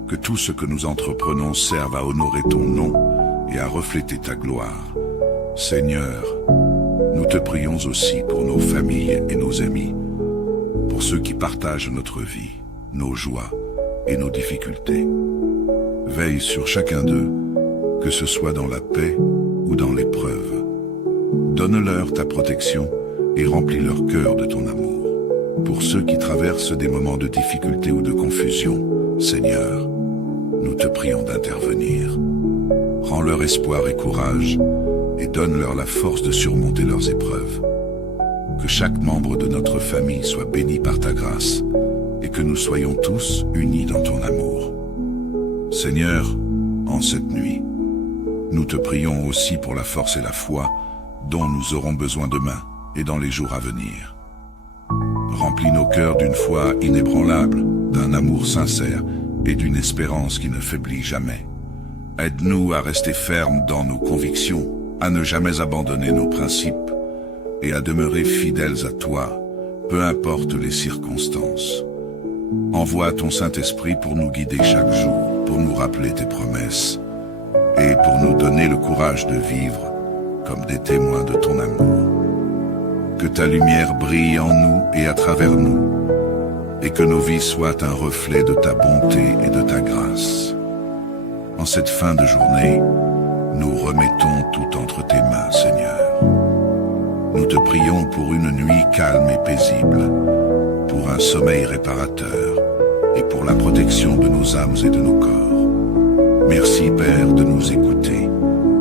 Que tout ce que nous entreprenons serve à honorer ton nom et à refléter ta gloire. Seigneur, nous te prions aussi pour nos familles et nos amis, pour ceux qui partagent notre vie, nos joies et nos difficultés. Veille sur chacun d'eux, que ce soit dans la paix ou dans l'épreuve. Donne-leur ta protection et remplis leur cœur de ton amour. Pour ceux qui traversent des moments de difficulté ou de confusion, Seigneur, nous te prions d'intervenir. Rends leur espoir et courage et donne-leur la force de surmonter leurs épreuves. Que chaque membre de notre famille soit béni par ta grâce et que nous soyons tous unis dans ton amour. Seigneur, en cette nuit, nous te prions aussi pour la force et la foi dont nous aurons besoin demain et dans les jours à venir. Remplis nos cœurs d'une foi inébranlable, d'un amour sincère et d'une espérance qui ne faiblit jamais. Aide-nous à rester fermes dans nos convictions, à ne jamais abandonner nos principes et à demeurer fidèles à toi, peu importe les circonstances. Envoie ton Saint-Esprit pour nous guider chaque jour, pour nous rappeler tes promesses et pour nous donner le courage de vivre comme des témoins de ton amour. Que ta lumière brille en nous et à travers nous, et que nos vies soient un reflet de ta bonté et de ta grâce. En cette fin de journée, nous remettons tout entre tes mains, Seigneur. Nous te prions pour une nuit calme et paisible, pour un sommeil réparateur et pour la protection de nos âmes et de nos corps. Merci, Père, de nous écouter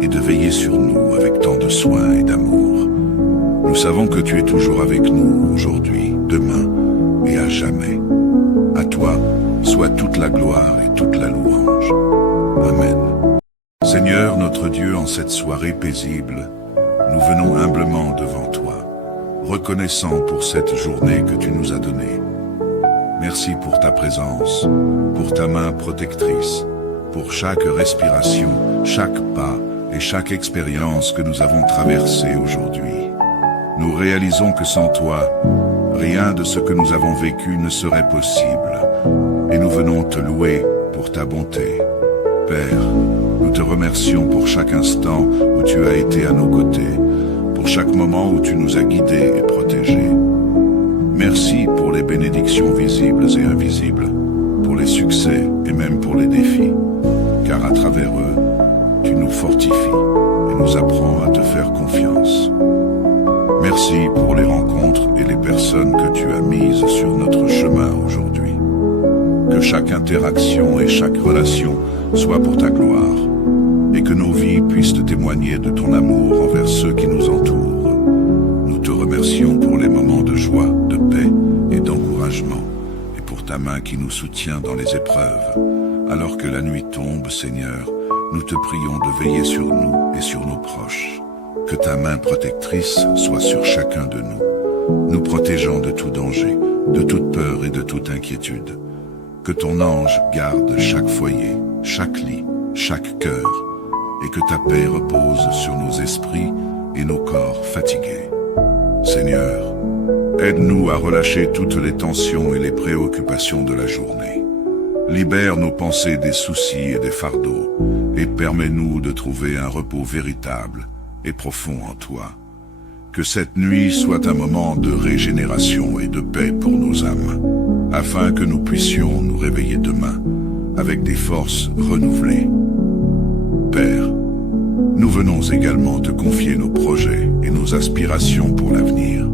et de veiller sur nous avec tant de soin et d'amour. Nous savons que tu es toujours avec nous aujourd'hui, demain et à jamais. À toi soit toute la gloire et toute la louange. Amen. Seigneur notre Dieu, en cette soirée paisible, nous venons humblement devant toi, reconnaissant pour cette journée que tu nous as donnée. Merci pour ta présence, pour ta main protectrice, pour chaque respiration, chaque pas et chaque expérience que nous avons traversée aujourd'hui. Nous réalisons que sans toi, rien de ce que nous avons vécu ne serait possible, et nous venons te louer pour ta bonté. Père, nous te remercions pour chaque instant où tu as été à nos côtés, pour chaque moment où tu nous as guidés et protégés. Merci pour les bénédictions visibles et invisibles, pour les succès et même pour les défis, car à travers eux, tu nous fortifies et nous apprends à te faire confiance. Merci pour les rencontres et les personnes que tu as mises sur notre chemin aujourd'hui. Que chaque interaction et chaque relation soit pour ta gloire, et que nos vies puissent témoigner de ton amour envers ceux qui nous entourent. Nous te remercions pour les moments de joie, de paix et d'encouragement, et pour ta main qui nous soutient dans les épreuves. Alors que la nuit tombe, Seigneur, nous te prions de veiller sur nous et sur nos proches. Que ta main protectrice soit sur chacun de nous, nous protégeant de tout danger, de toute peur et de toute inquiétude. Que ton ange garde chaque foyer, chaque lit, chaque cœur, et que ta paix repose sur nos esprits et nos corps fatigués. Seigneur, aide-nous à relâcher toutes les tensions et les préoccupations de la journée. Libère nos pensées des soucis et des fardeaux, et permets-nous de trouver un repos véritable et profond en toi. Que cette nuit soit un moment de régénération et de paix pour nos âmes, afin que nous puissions nous réveiller demain avec des forces renouvelées. Père, nous venons également te confier nos projets et nos aspirations pour l'avenir.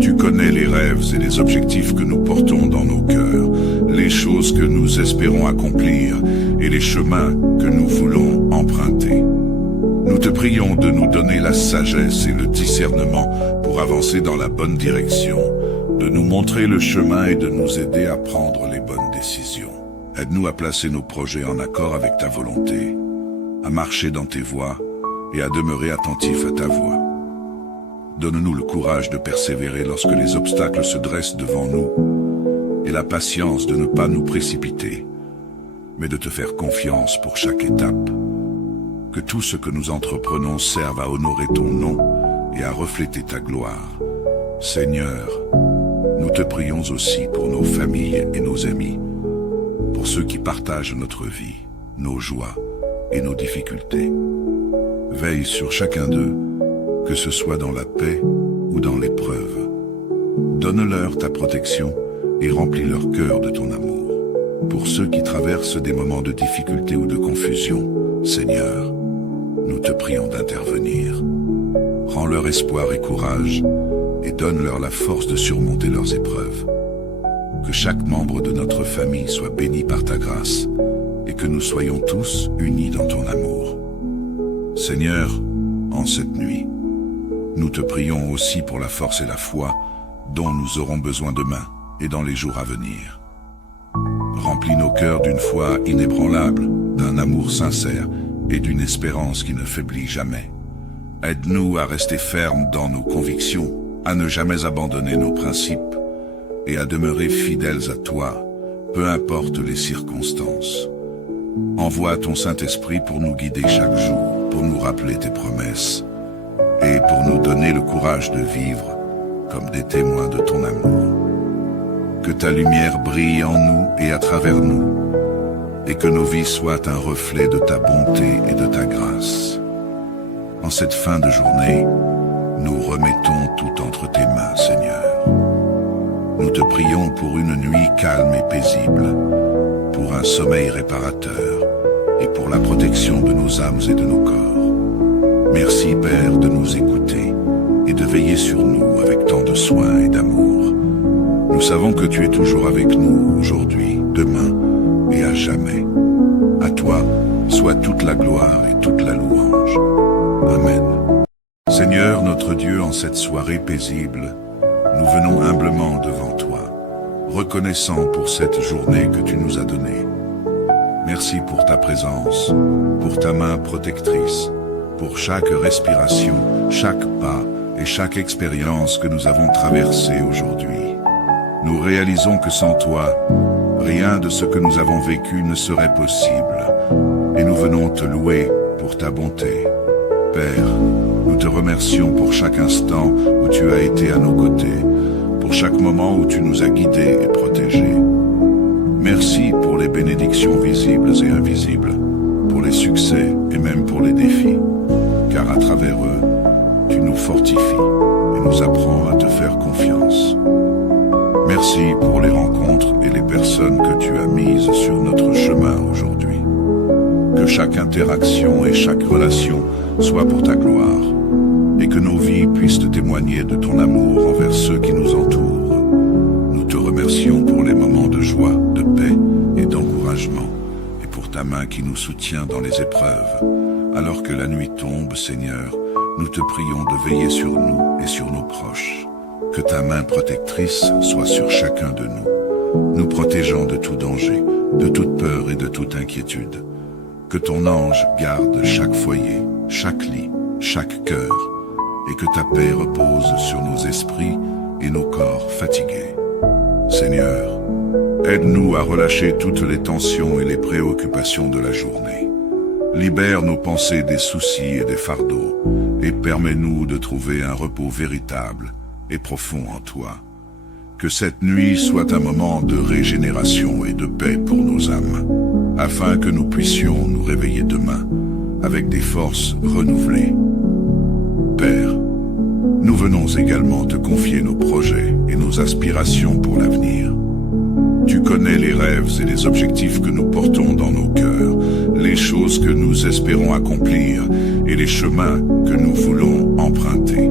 Tu connais les rêves et les objectifs que nous portons dans nos cœurs, les choses que nous espérons accomplir et les chemins que nous voulons emprunter. Nous te prions de nous donner la sagesse et le discernement pour avancer dans la bonne direction, de nous montrer le chemin et de nous aider à prendre les bonnes décisions. Aide-nous à placer nos projets en accord avec ta volonté, à marcher dans tes voies et à demeurer attentifs à ta voix. Donne-nous le courage de persévérer lorsque les obstacles se dressent devant nous et la patience de ne pas nous précipiter, mais de te faire confiance pour chaque étape. Que tout ce que nous entreprenons serve à honorer ton nom et à refléter ta gloire. Seigneur, nous te prions aussi pour nos familles et nos amis, pour ceux qui partagent notre vie, nos joies et nos difficultés. Veille sur chacun d'eux, que ce soit dans la paix ou dans l'épreuve. Donne-leur ta protection et remplis leur cœur de ton amour. Pour ceux qui traversent des moments de difficulté ou de confusion, Seigneur, nous te prions d'intervenir. Rends leur espoir et courage et donne-leur la force de surmonter leurs épreuves. Que chaque membre de notre famille soit béni par ta grâce et que nous soyons tous unis dans ton amour. Seigneur, en cette nuit, nous te prions aussi pour la force et la foi dont nous aurons besoin demain et dans les jours à venir. Remplis nos cœurs d'une foi inébranlable, d'un amour sincère et d'une espérance qui ne faiblit jamais. Aide-nous à rester fermes dans nos convictions, à ne jamais abandonner nos principes et à demeurer fidèles à toi, peu importe les circonstances. Envoie ton Saint-Esprit pour nous guider chaque jour, pour nous rappeler tes promesses et pour nous donner le courage de vivre comme des témoins de ton amour. Que ta lumière brille en nous et à travers nous, et que nos vies soient un reflet de ta bonté et de ta grâce. En cette fin de journée, nous remettons tout entre tes mains, Seigneur. Nous te prions pour une nuit calme et paisible, pour un sommeil réparateur et pour la protection de nos âmes et de nos corps. Merci, Père, de nous écouter et de veiller sur nous avec tant de soin et d'amour. Nous savons que tu es toujours avec nous aujourd'hui, demain et à jamais. À toi soit toute la gloire et toute la louange. Amen. Seigneur notre Dieu, en cette soirée paisible, nous venons humblement devant toi, reconnaissant pour cette journée que tu nous as donnée. Merci pour ta présence, pour ta main protectrice, pour chaque respiration, chaque pas et chaque expérience que nous avons traversée aujourd'hui. Nous réalisons que sans toi, rien de ce que nous avons vécu ne serait possible, et nous venons te louer pour ta bonté. Père, nous te remercions pour chaque instant où tu as été à nos côtés, pour chaque moment où tu nous as guidés et protégés. Merci pour les bénédictions visibles et invisibles, pour les succès et même pour les défis, car à travers eux, tu nous fortifies et nous apprends à te faire confiance. Merci pour les rencontres et les personnes que tu as mises sur notre chemin aujourd'hui. Que chaque interaction et chaque relation soit pour ta gloire, et que nos vies puissent témoigner de ton amour envers ceux qui nous entourent. Nous te remercions pour les moments de joie, de paix et d'encouragement, et pour ta main qui nous soutient dans les épreuves. Alors que la nuit tombe, Seigneur, nous te prions de veiller sur nous et sur nos proches. Que ta main protectrice soit sur chacun de nous, nous protégeant de tout danger, de toute peur et de toute inquiétude. Que ton ange garde chaque foyer, chaque lit, chaque cœur, et que ta paix repose sur nos esprits et nos corps fatigués. Seigneur, aide-nous à relâcher toutes les tensions et les préoccupations de la journée. Libère nos pensées des soucis et des fardeaux, et permets-nous de trouver un repos véritable et profond en toi. Que cette nuit soit un moment de régénération et de paix pour nos âmes, afin que nous puissions nous réveiller demain avec des forces renouvelées. Père, nous venons également te confier nos projets et nos aspirations pour l'avenir. Tu connais les rêves et les objectifs que nous portons dans nos cœurs, les choses que nous espérons accomplir et les chemins que nous voulons emprunter.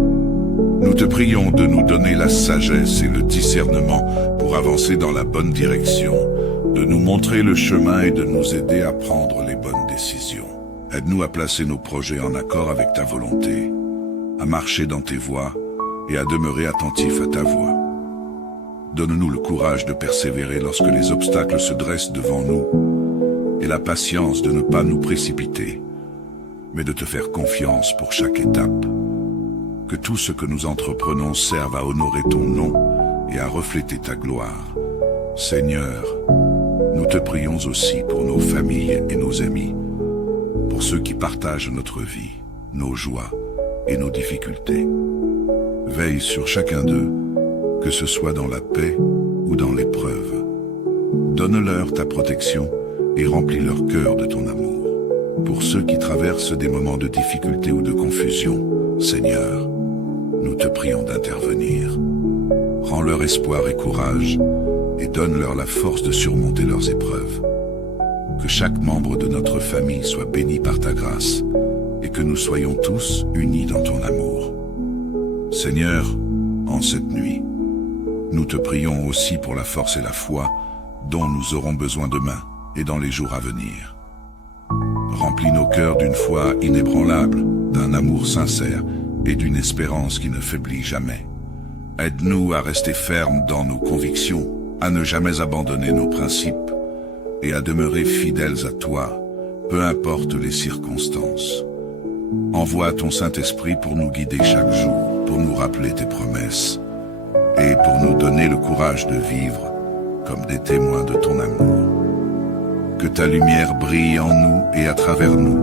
Nous te prions de nous donner la sagesse et le discernement pour avancer dans la bonne direction, de nous montrer le chemin et de nous aider à prendre les bonnes décisions. Aide-nous à placer nos projets en accord avec ta volonté, à marcher dans tes voies et à demeurer attentifs à ta voix. Donne-nous le courage de persévérer lorsque les obstacles se dressent devant nous et la patience de ne pas nous précipiter, mais de te faire confiance pour chaque étape. Que tout ce que nous entreprenons serve à honorer ton nom et à refléter ta gloire. Seigneur, nous te prions aussi pour nos familles et nos amis, pour ceux qui partagent notre vie, nos joies et nos difficultés. Veille sur chacun d'eux, que ce soit dans la paix ou dans l'épreuve. Donne-leur ta protection et remplis leur cœur de ton amour. Pour ceux qui traversent des moments de difficulté ou de confusion, Seigneur, nous te prions d'intervenir. Rends leur espoir et courage et donne-leur la force de surmonter leurs épreuves. Que chaque membre de notre famille soit béni par ta grâce et que nous soyons tous unis dans ton amour. Seigneur, en cette nuit, nous te prions aussi pour la force et la foi dont nous aurons besoin demain et dans les jours à venir. Remplis nos cœurs d'une foi inébranlable, d'un amour sincère et d'une espérance qui ne faiblit jamais. Aide-nous à rester fermes dans nos convictions, à ne jamais abandonner nos principes et à demeurer fidèles à toi, peu importe les circonstances. Envoie ton Saint-Esprit pour nous guider chaque jour, pour nous rappeler tes promesses et pour nous donner le courage de vivre comme des témoins de ton amour. Que ta lumière brille en nous et à travers nous,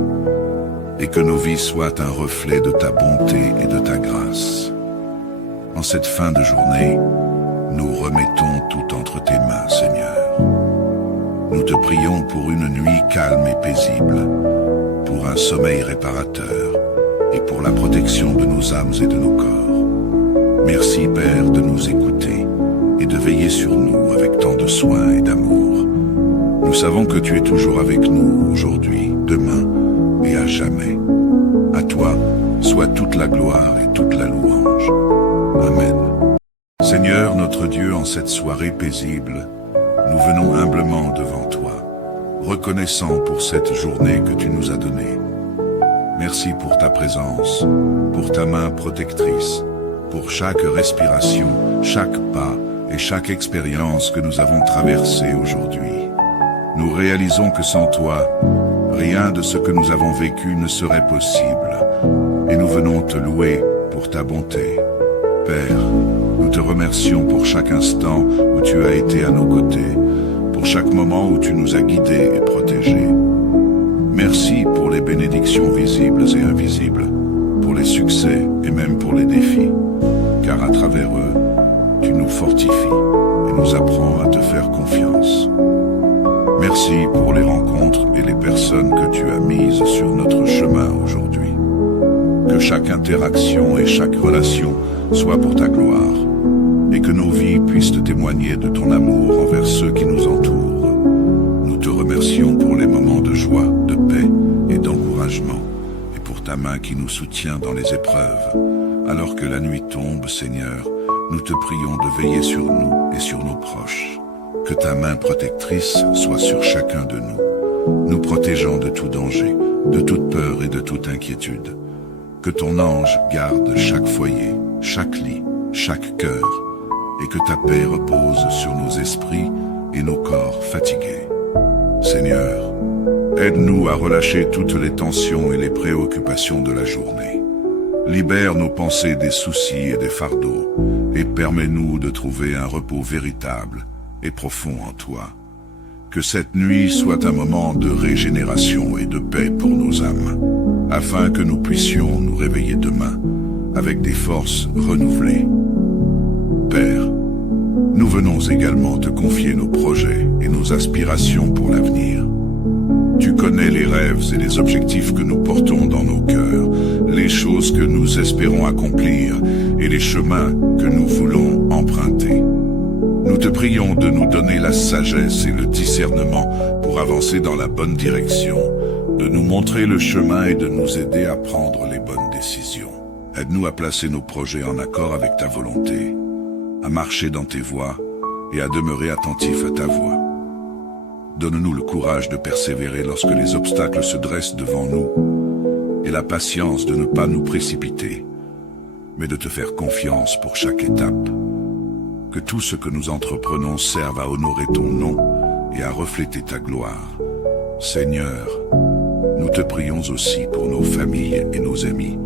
et que nos vies soient un reflet de ta bonté et de ta grâce. En cette fin de journée, nous remettons tout entre tes mains, Seigneur. Nous te prions pour une nuit calme et paisible, pour un sommeil réparateur et pour la protection de nos âmes et de nos corps. Merci, Père, de nous écouter et de veiller sur nous avec tant de soin et d'amour. Nous savons que tu es toujours avec nous aujourd'hui, demain et à jamais. À toi soit toute la gloire et toute la louange. Amen. Seigneur notre Dieu, en cette soirée paisible, nous venons humblement devant toi, reconnaissant pour cette journée que tu nous as donnée. Merci pour ta présence, pour ta main protectrice, pour chaque respiration, chaque pas et chaque expérience que nous avons traversée aujourd'hui. Nous réalisons que sans toi, rien de ce que nous avons vécu ne serait possible, et nous venons te louer pour ta bonté. Père, nous te remercions pour chaque instant où tu as été à nos côtés, pour chaque moment où tu nous as guidés et protégés. Merci pour les bénédictions visibles et invisibles, pour les succès et même pour les défis, car à travers eux, tu nous fortifies et nous apprends à te faire confiance. Merci pour les rencontres et les personnes que tu as mises sur notre chemin aujourd'hui. Que chaque interaction et chaque relation soit pour ta gloire, et que nos vies puissent témoigner de ton amour envers ceux qui nous entourent. Nous te remercions pour les moments de joie, de paix et d'encouragement, et pour ta main qui nous soutient dans les épreuves. Alors que la nuit tombe, Seigneur, nous te prions de veiller sur nous et sur nos proches. Que ta main protectrice soit sur chacun de nous, nous protégeant de tout danger, de toute peur et de toute inquiétude. Que ton ange garde chaque foyer, chaque lit, chaque cœur, et que ta paix repose sur nos esprits et nos corps fatigués. Seigneur, aide-nous à relâcher toutes les tensions et les préoccupations de la journée. Libère nos pensées des soucis et des fardeaux, et permets-nous de trouver un repos véritable et profond en toi. Que cette nuit soit un moment de régénération et de paix pour nos âmes, afin que nous puissions nous réveiller demain avec des forces renouvelées. Père, nous venons également te confier nos projets et nos aspirations pour l'avenir. Tu connais les rêves et les objectifs que nous portons dans nos cœurs, les choses que nous espérons accomplir et les chemins que nous voulons emprunter. Nous te prions de nous donner la sagesse et le discernement pour avancer dans la bonne direction, de nous montrer le chemin et de nous aider à prendre les bonnes décisions. Aide-nous à placer nos projets en accord avec ta volonté, à marcher dans tes voies et à demeurer attentifs à ta voix. Donne-nous le courage de persévérer lorsque les obstacles se dressent devant nous et la patience de ne pas nous précipiter, mais de te faire confiance pour chaque étape. Que tout ce que nous entreprenons serve à honorer ton nom et à refléter ta gloire. Seigneur, nous te prions aussi pour nos familles et nos amis,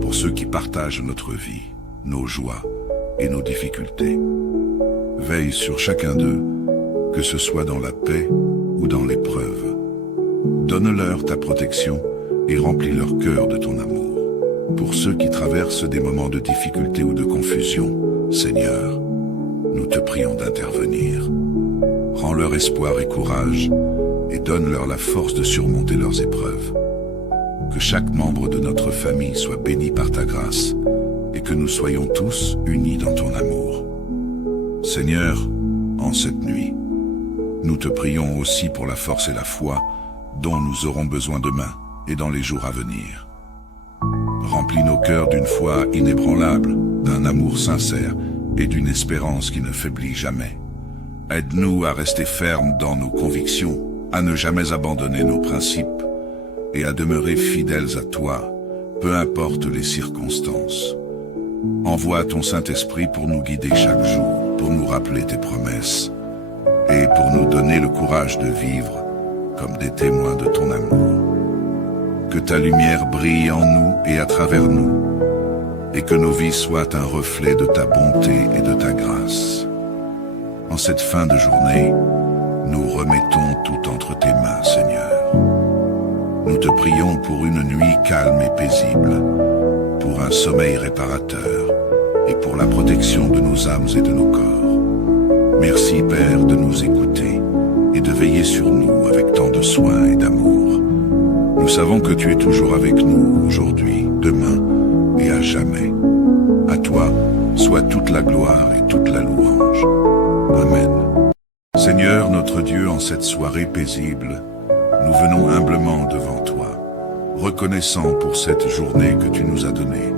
pour ceux qui partagent notre vie, nos joies et nos difficultés. Veille sur chacun d'eux, que ce soit dans la paix ou dans l'épreuve. Donne-leur ta protection et remplis leur cœur de ton amour. Pour ceux qui traversent des moments de difficulté ou de confusion, Seigneur, nous te prions d'intervenir. Rends leur espoir et courage et donne-leur la force de surmonter leurs épreuves. Que chaque membre de notre famille soit béni par ta grâce et que nous soyons tous unis dans ton amour. Seigneur, en cette nuit, nous te prions aussi pour la force et la foi dont nous aurons besoin demain et dans les jours à venir. Remplis nos cœurs d'une foi inébranlable, d'un amour sincère et d'une espérance qui ne faiblit jamais. Aide-nous à rester fermes dans nos convictions, à ne jamais abandonner nos principes et à demeurer fidèles à toi, peu importe les circonstances. Envoie ton Saint-Esprit pour nous guider chaque jour, pour nous rappeler tes promesses et pour nous donner le courage de vivre comme des témoins de ton amour. Que ta lumière brille en nous et à travers nous, et que nos vies soient un reflet de ta bonté et de ta grâce. En cette fin de journée, nous remettons tout entre tes mains, Seigneur. Nous te prions pour une nuit calme et paisible, pour un sommeil réparateur et pour la protection de nos âmes et de nos corps. Merci, Père, de nous écouter et de veiller sur nous avec tant de soin et d'amour. Nous savons que tu es toujours avec nous aujourd'hui, demain et à jamais. À toi soit toute la gloire et toute la louange. Amen. Seigneur notre Dieu, en cette soirée paisible, nous venons humblement devant toi, reconnaissant pour cette journée que tu nous as donnée.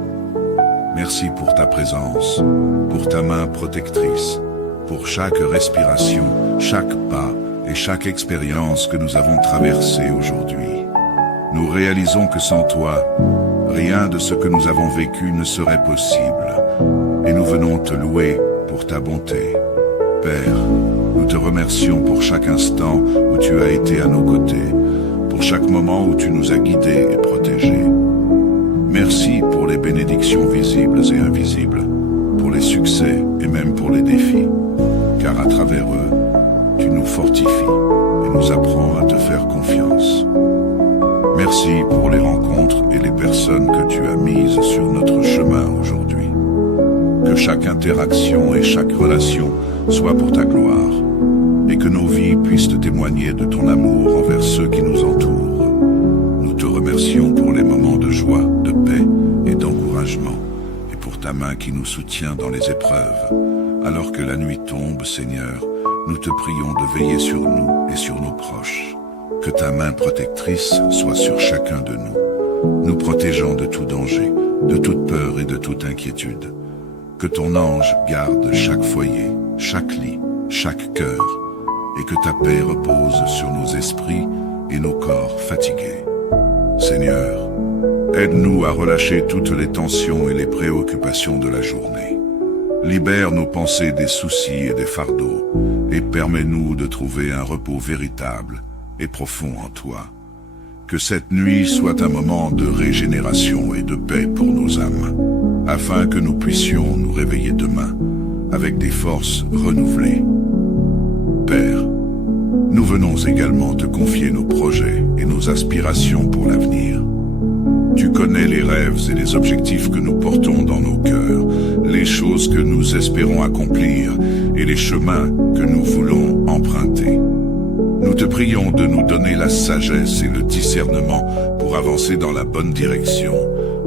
Merci pour ta présence, pour ta main protectrice, pour chaque respiration, chaque pas et chaque expérience que nous avons traversée aujourd'hui. Nous réalisons que sans toi, rien de ce que nous avons vécu ne serait possible, et nous venons te louer pour ta bonté. Père, nous te remercions pour chaque instant où tu as été à nos côtés, pour chaque moment où tu nous as guidés et protégés. Merci pour les bénédictions visibles et invisibles, pour les succès et même pour les défis, car à travers eux, tu nous fortifies et nous apprends à te faire confiance. Merci pour les rencontres et les personnes que tu as mises sur notre chemin aujourd'hui. Que chaque interaction et chaque relation soit pour ta gloire, et que nos vies puissent témoigner de ton amour envers ceux qui nous entourent. Nous te remercions pour les moments de joie, de paix et d'encouragement, et pour ta main qui nous soutient dans les épreuves. Alors que la nuit tombe, Seigneur, nous te prions de veiller sur nous et sur nos proches. Que ta main protectrice soit sur chacun de nous, nous protégeant de tout danger, de toute peur et de toute inquiétude. Que ton ange garde chaque foyer, chaque lit, chaque cœur, et que ta paix repose sur nos esprits et nos corps fatigués. Seigneur, aide-nous à relâcher toutes les tensions et les préoccupations de la journée. Libère nos pensées des soucis et des fardeaux, et permets-nous de trouver un repos véritable et profond en toi. Que cette nuit soit un moment de régénération et de paix pour nos âmes, afin que nous puissions nous réveiller demain avec des forces renouvelées. Père, nous venons également te confier nos projets et nos aspirations pour l'avenir. Tu connais les rêves et les objectifs que nous portons dans nos cœurs, les choses que nous espérons accomplir et les chemins que nous voulons emprunter. Nous te prions de nous donner la sagesse et le discernement pour avancer dans la bonne direction,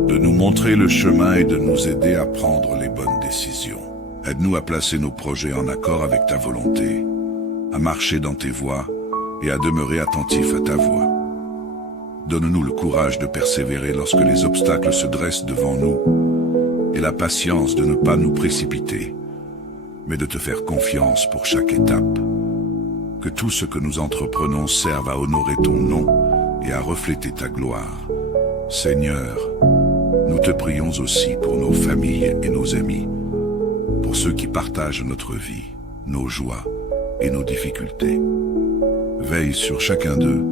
de nous montrer le chemin et de nous aider à prendre les bonnes décisions. Aide-nous à placer nos projets en accord avec ta volonté, à marcher dans tes voies et à demeurer attentifs à ta voix. Donne-nous le courage de persévérer lorsque les obstacles se dressent devant nous et la patience de ne pas nous précipiter, mais de te faire confiance pour chaque étape. Que tout ce que nous entreprenons serve à honorer ton nom et à refléter ta gloire. Seigneur, nous te prions aussi pour nos familles et nos amis, pour ceux qui partagent notre vie, nos joies et nos difficultés. Veille sur chacun d'eux,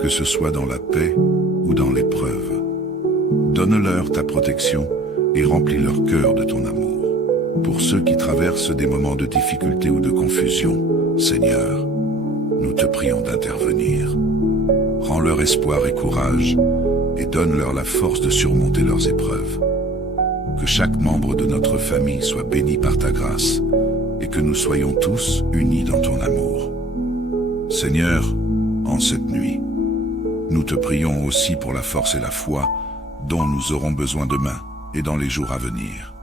que ce soit dans la paix ou dans l'épreuve. Donne-leur ta protection et remplis leur cœur de ton amour. Pour ceux qui traversent des moments de difficulté ou de confusion, Seigneur, nous te prions d'intervenir. Rends leur espoir et courage et donne-leur la force de surmonter leurs épreuves. Que chaque membre de notre famille soit béni par ta grâce et que nous soyons tous unis dans ton amour. Seigneur, en cette nuit, nous te prions aussi pour la force et la foi dont nous aurons besoin demain et dans les jours à venir.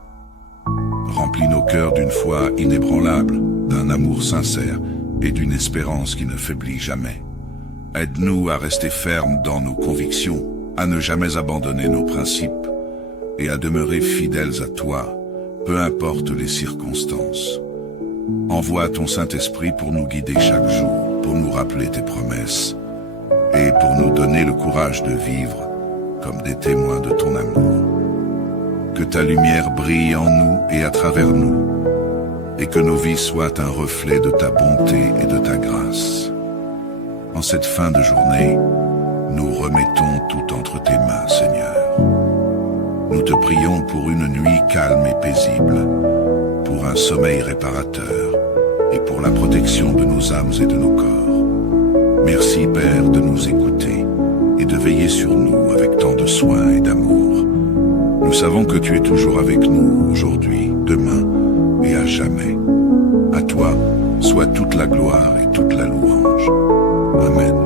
Remplis nos cœurs d'une foi inébranlable, d'un amour sincère et d'une espérance qui ne faiblit jamais. Aide-nous à rester fermes dans nos convictions, à ne jamais abandonner nos principes et à demeurer fidèles à toi, peu importe les circonstances. Envoie ton Saint-Esprit pour nous guider chaque jour, pour nous rappeler tes promesses et pour nous donner le courage de vivre comme des témoins de ton amour. Que ta lumière brille en nous et à travers nous, et que nos vies soient un reflet de ta bonté et de ta grâce. En cette fin de journée, nous remettons tout entre tes mains, Seigneur. Nous te prions pour une nuit calme et paisible, pour un sommeil réparateur et pour la protection de nos âmes et de nos corps. Merci, Père, de nous écouter et de veiller sur nous avec tant de soin et d'amour. Nous savons que tu es toujours avec nous aujourd'hui, demain et à jamais. À toi soit toute la gloire et toute la louange. Amen.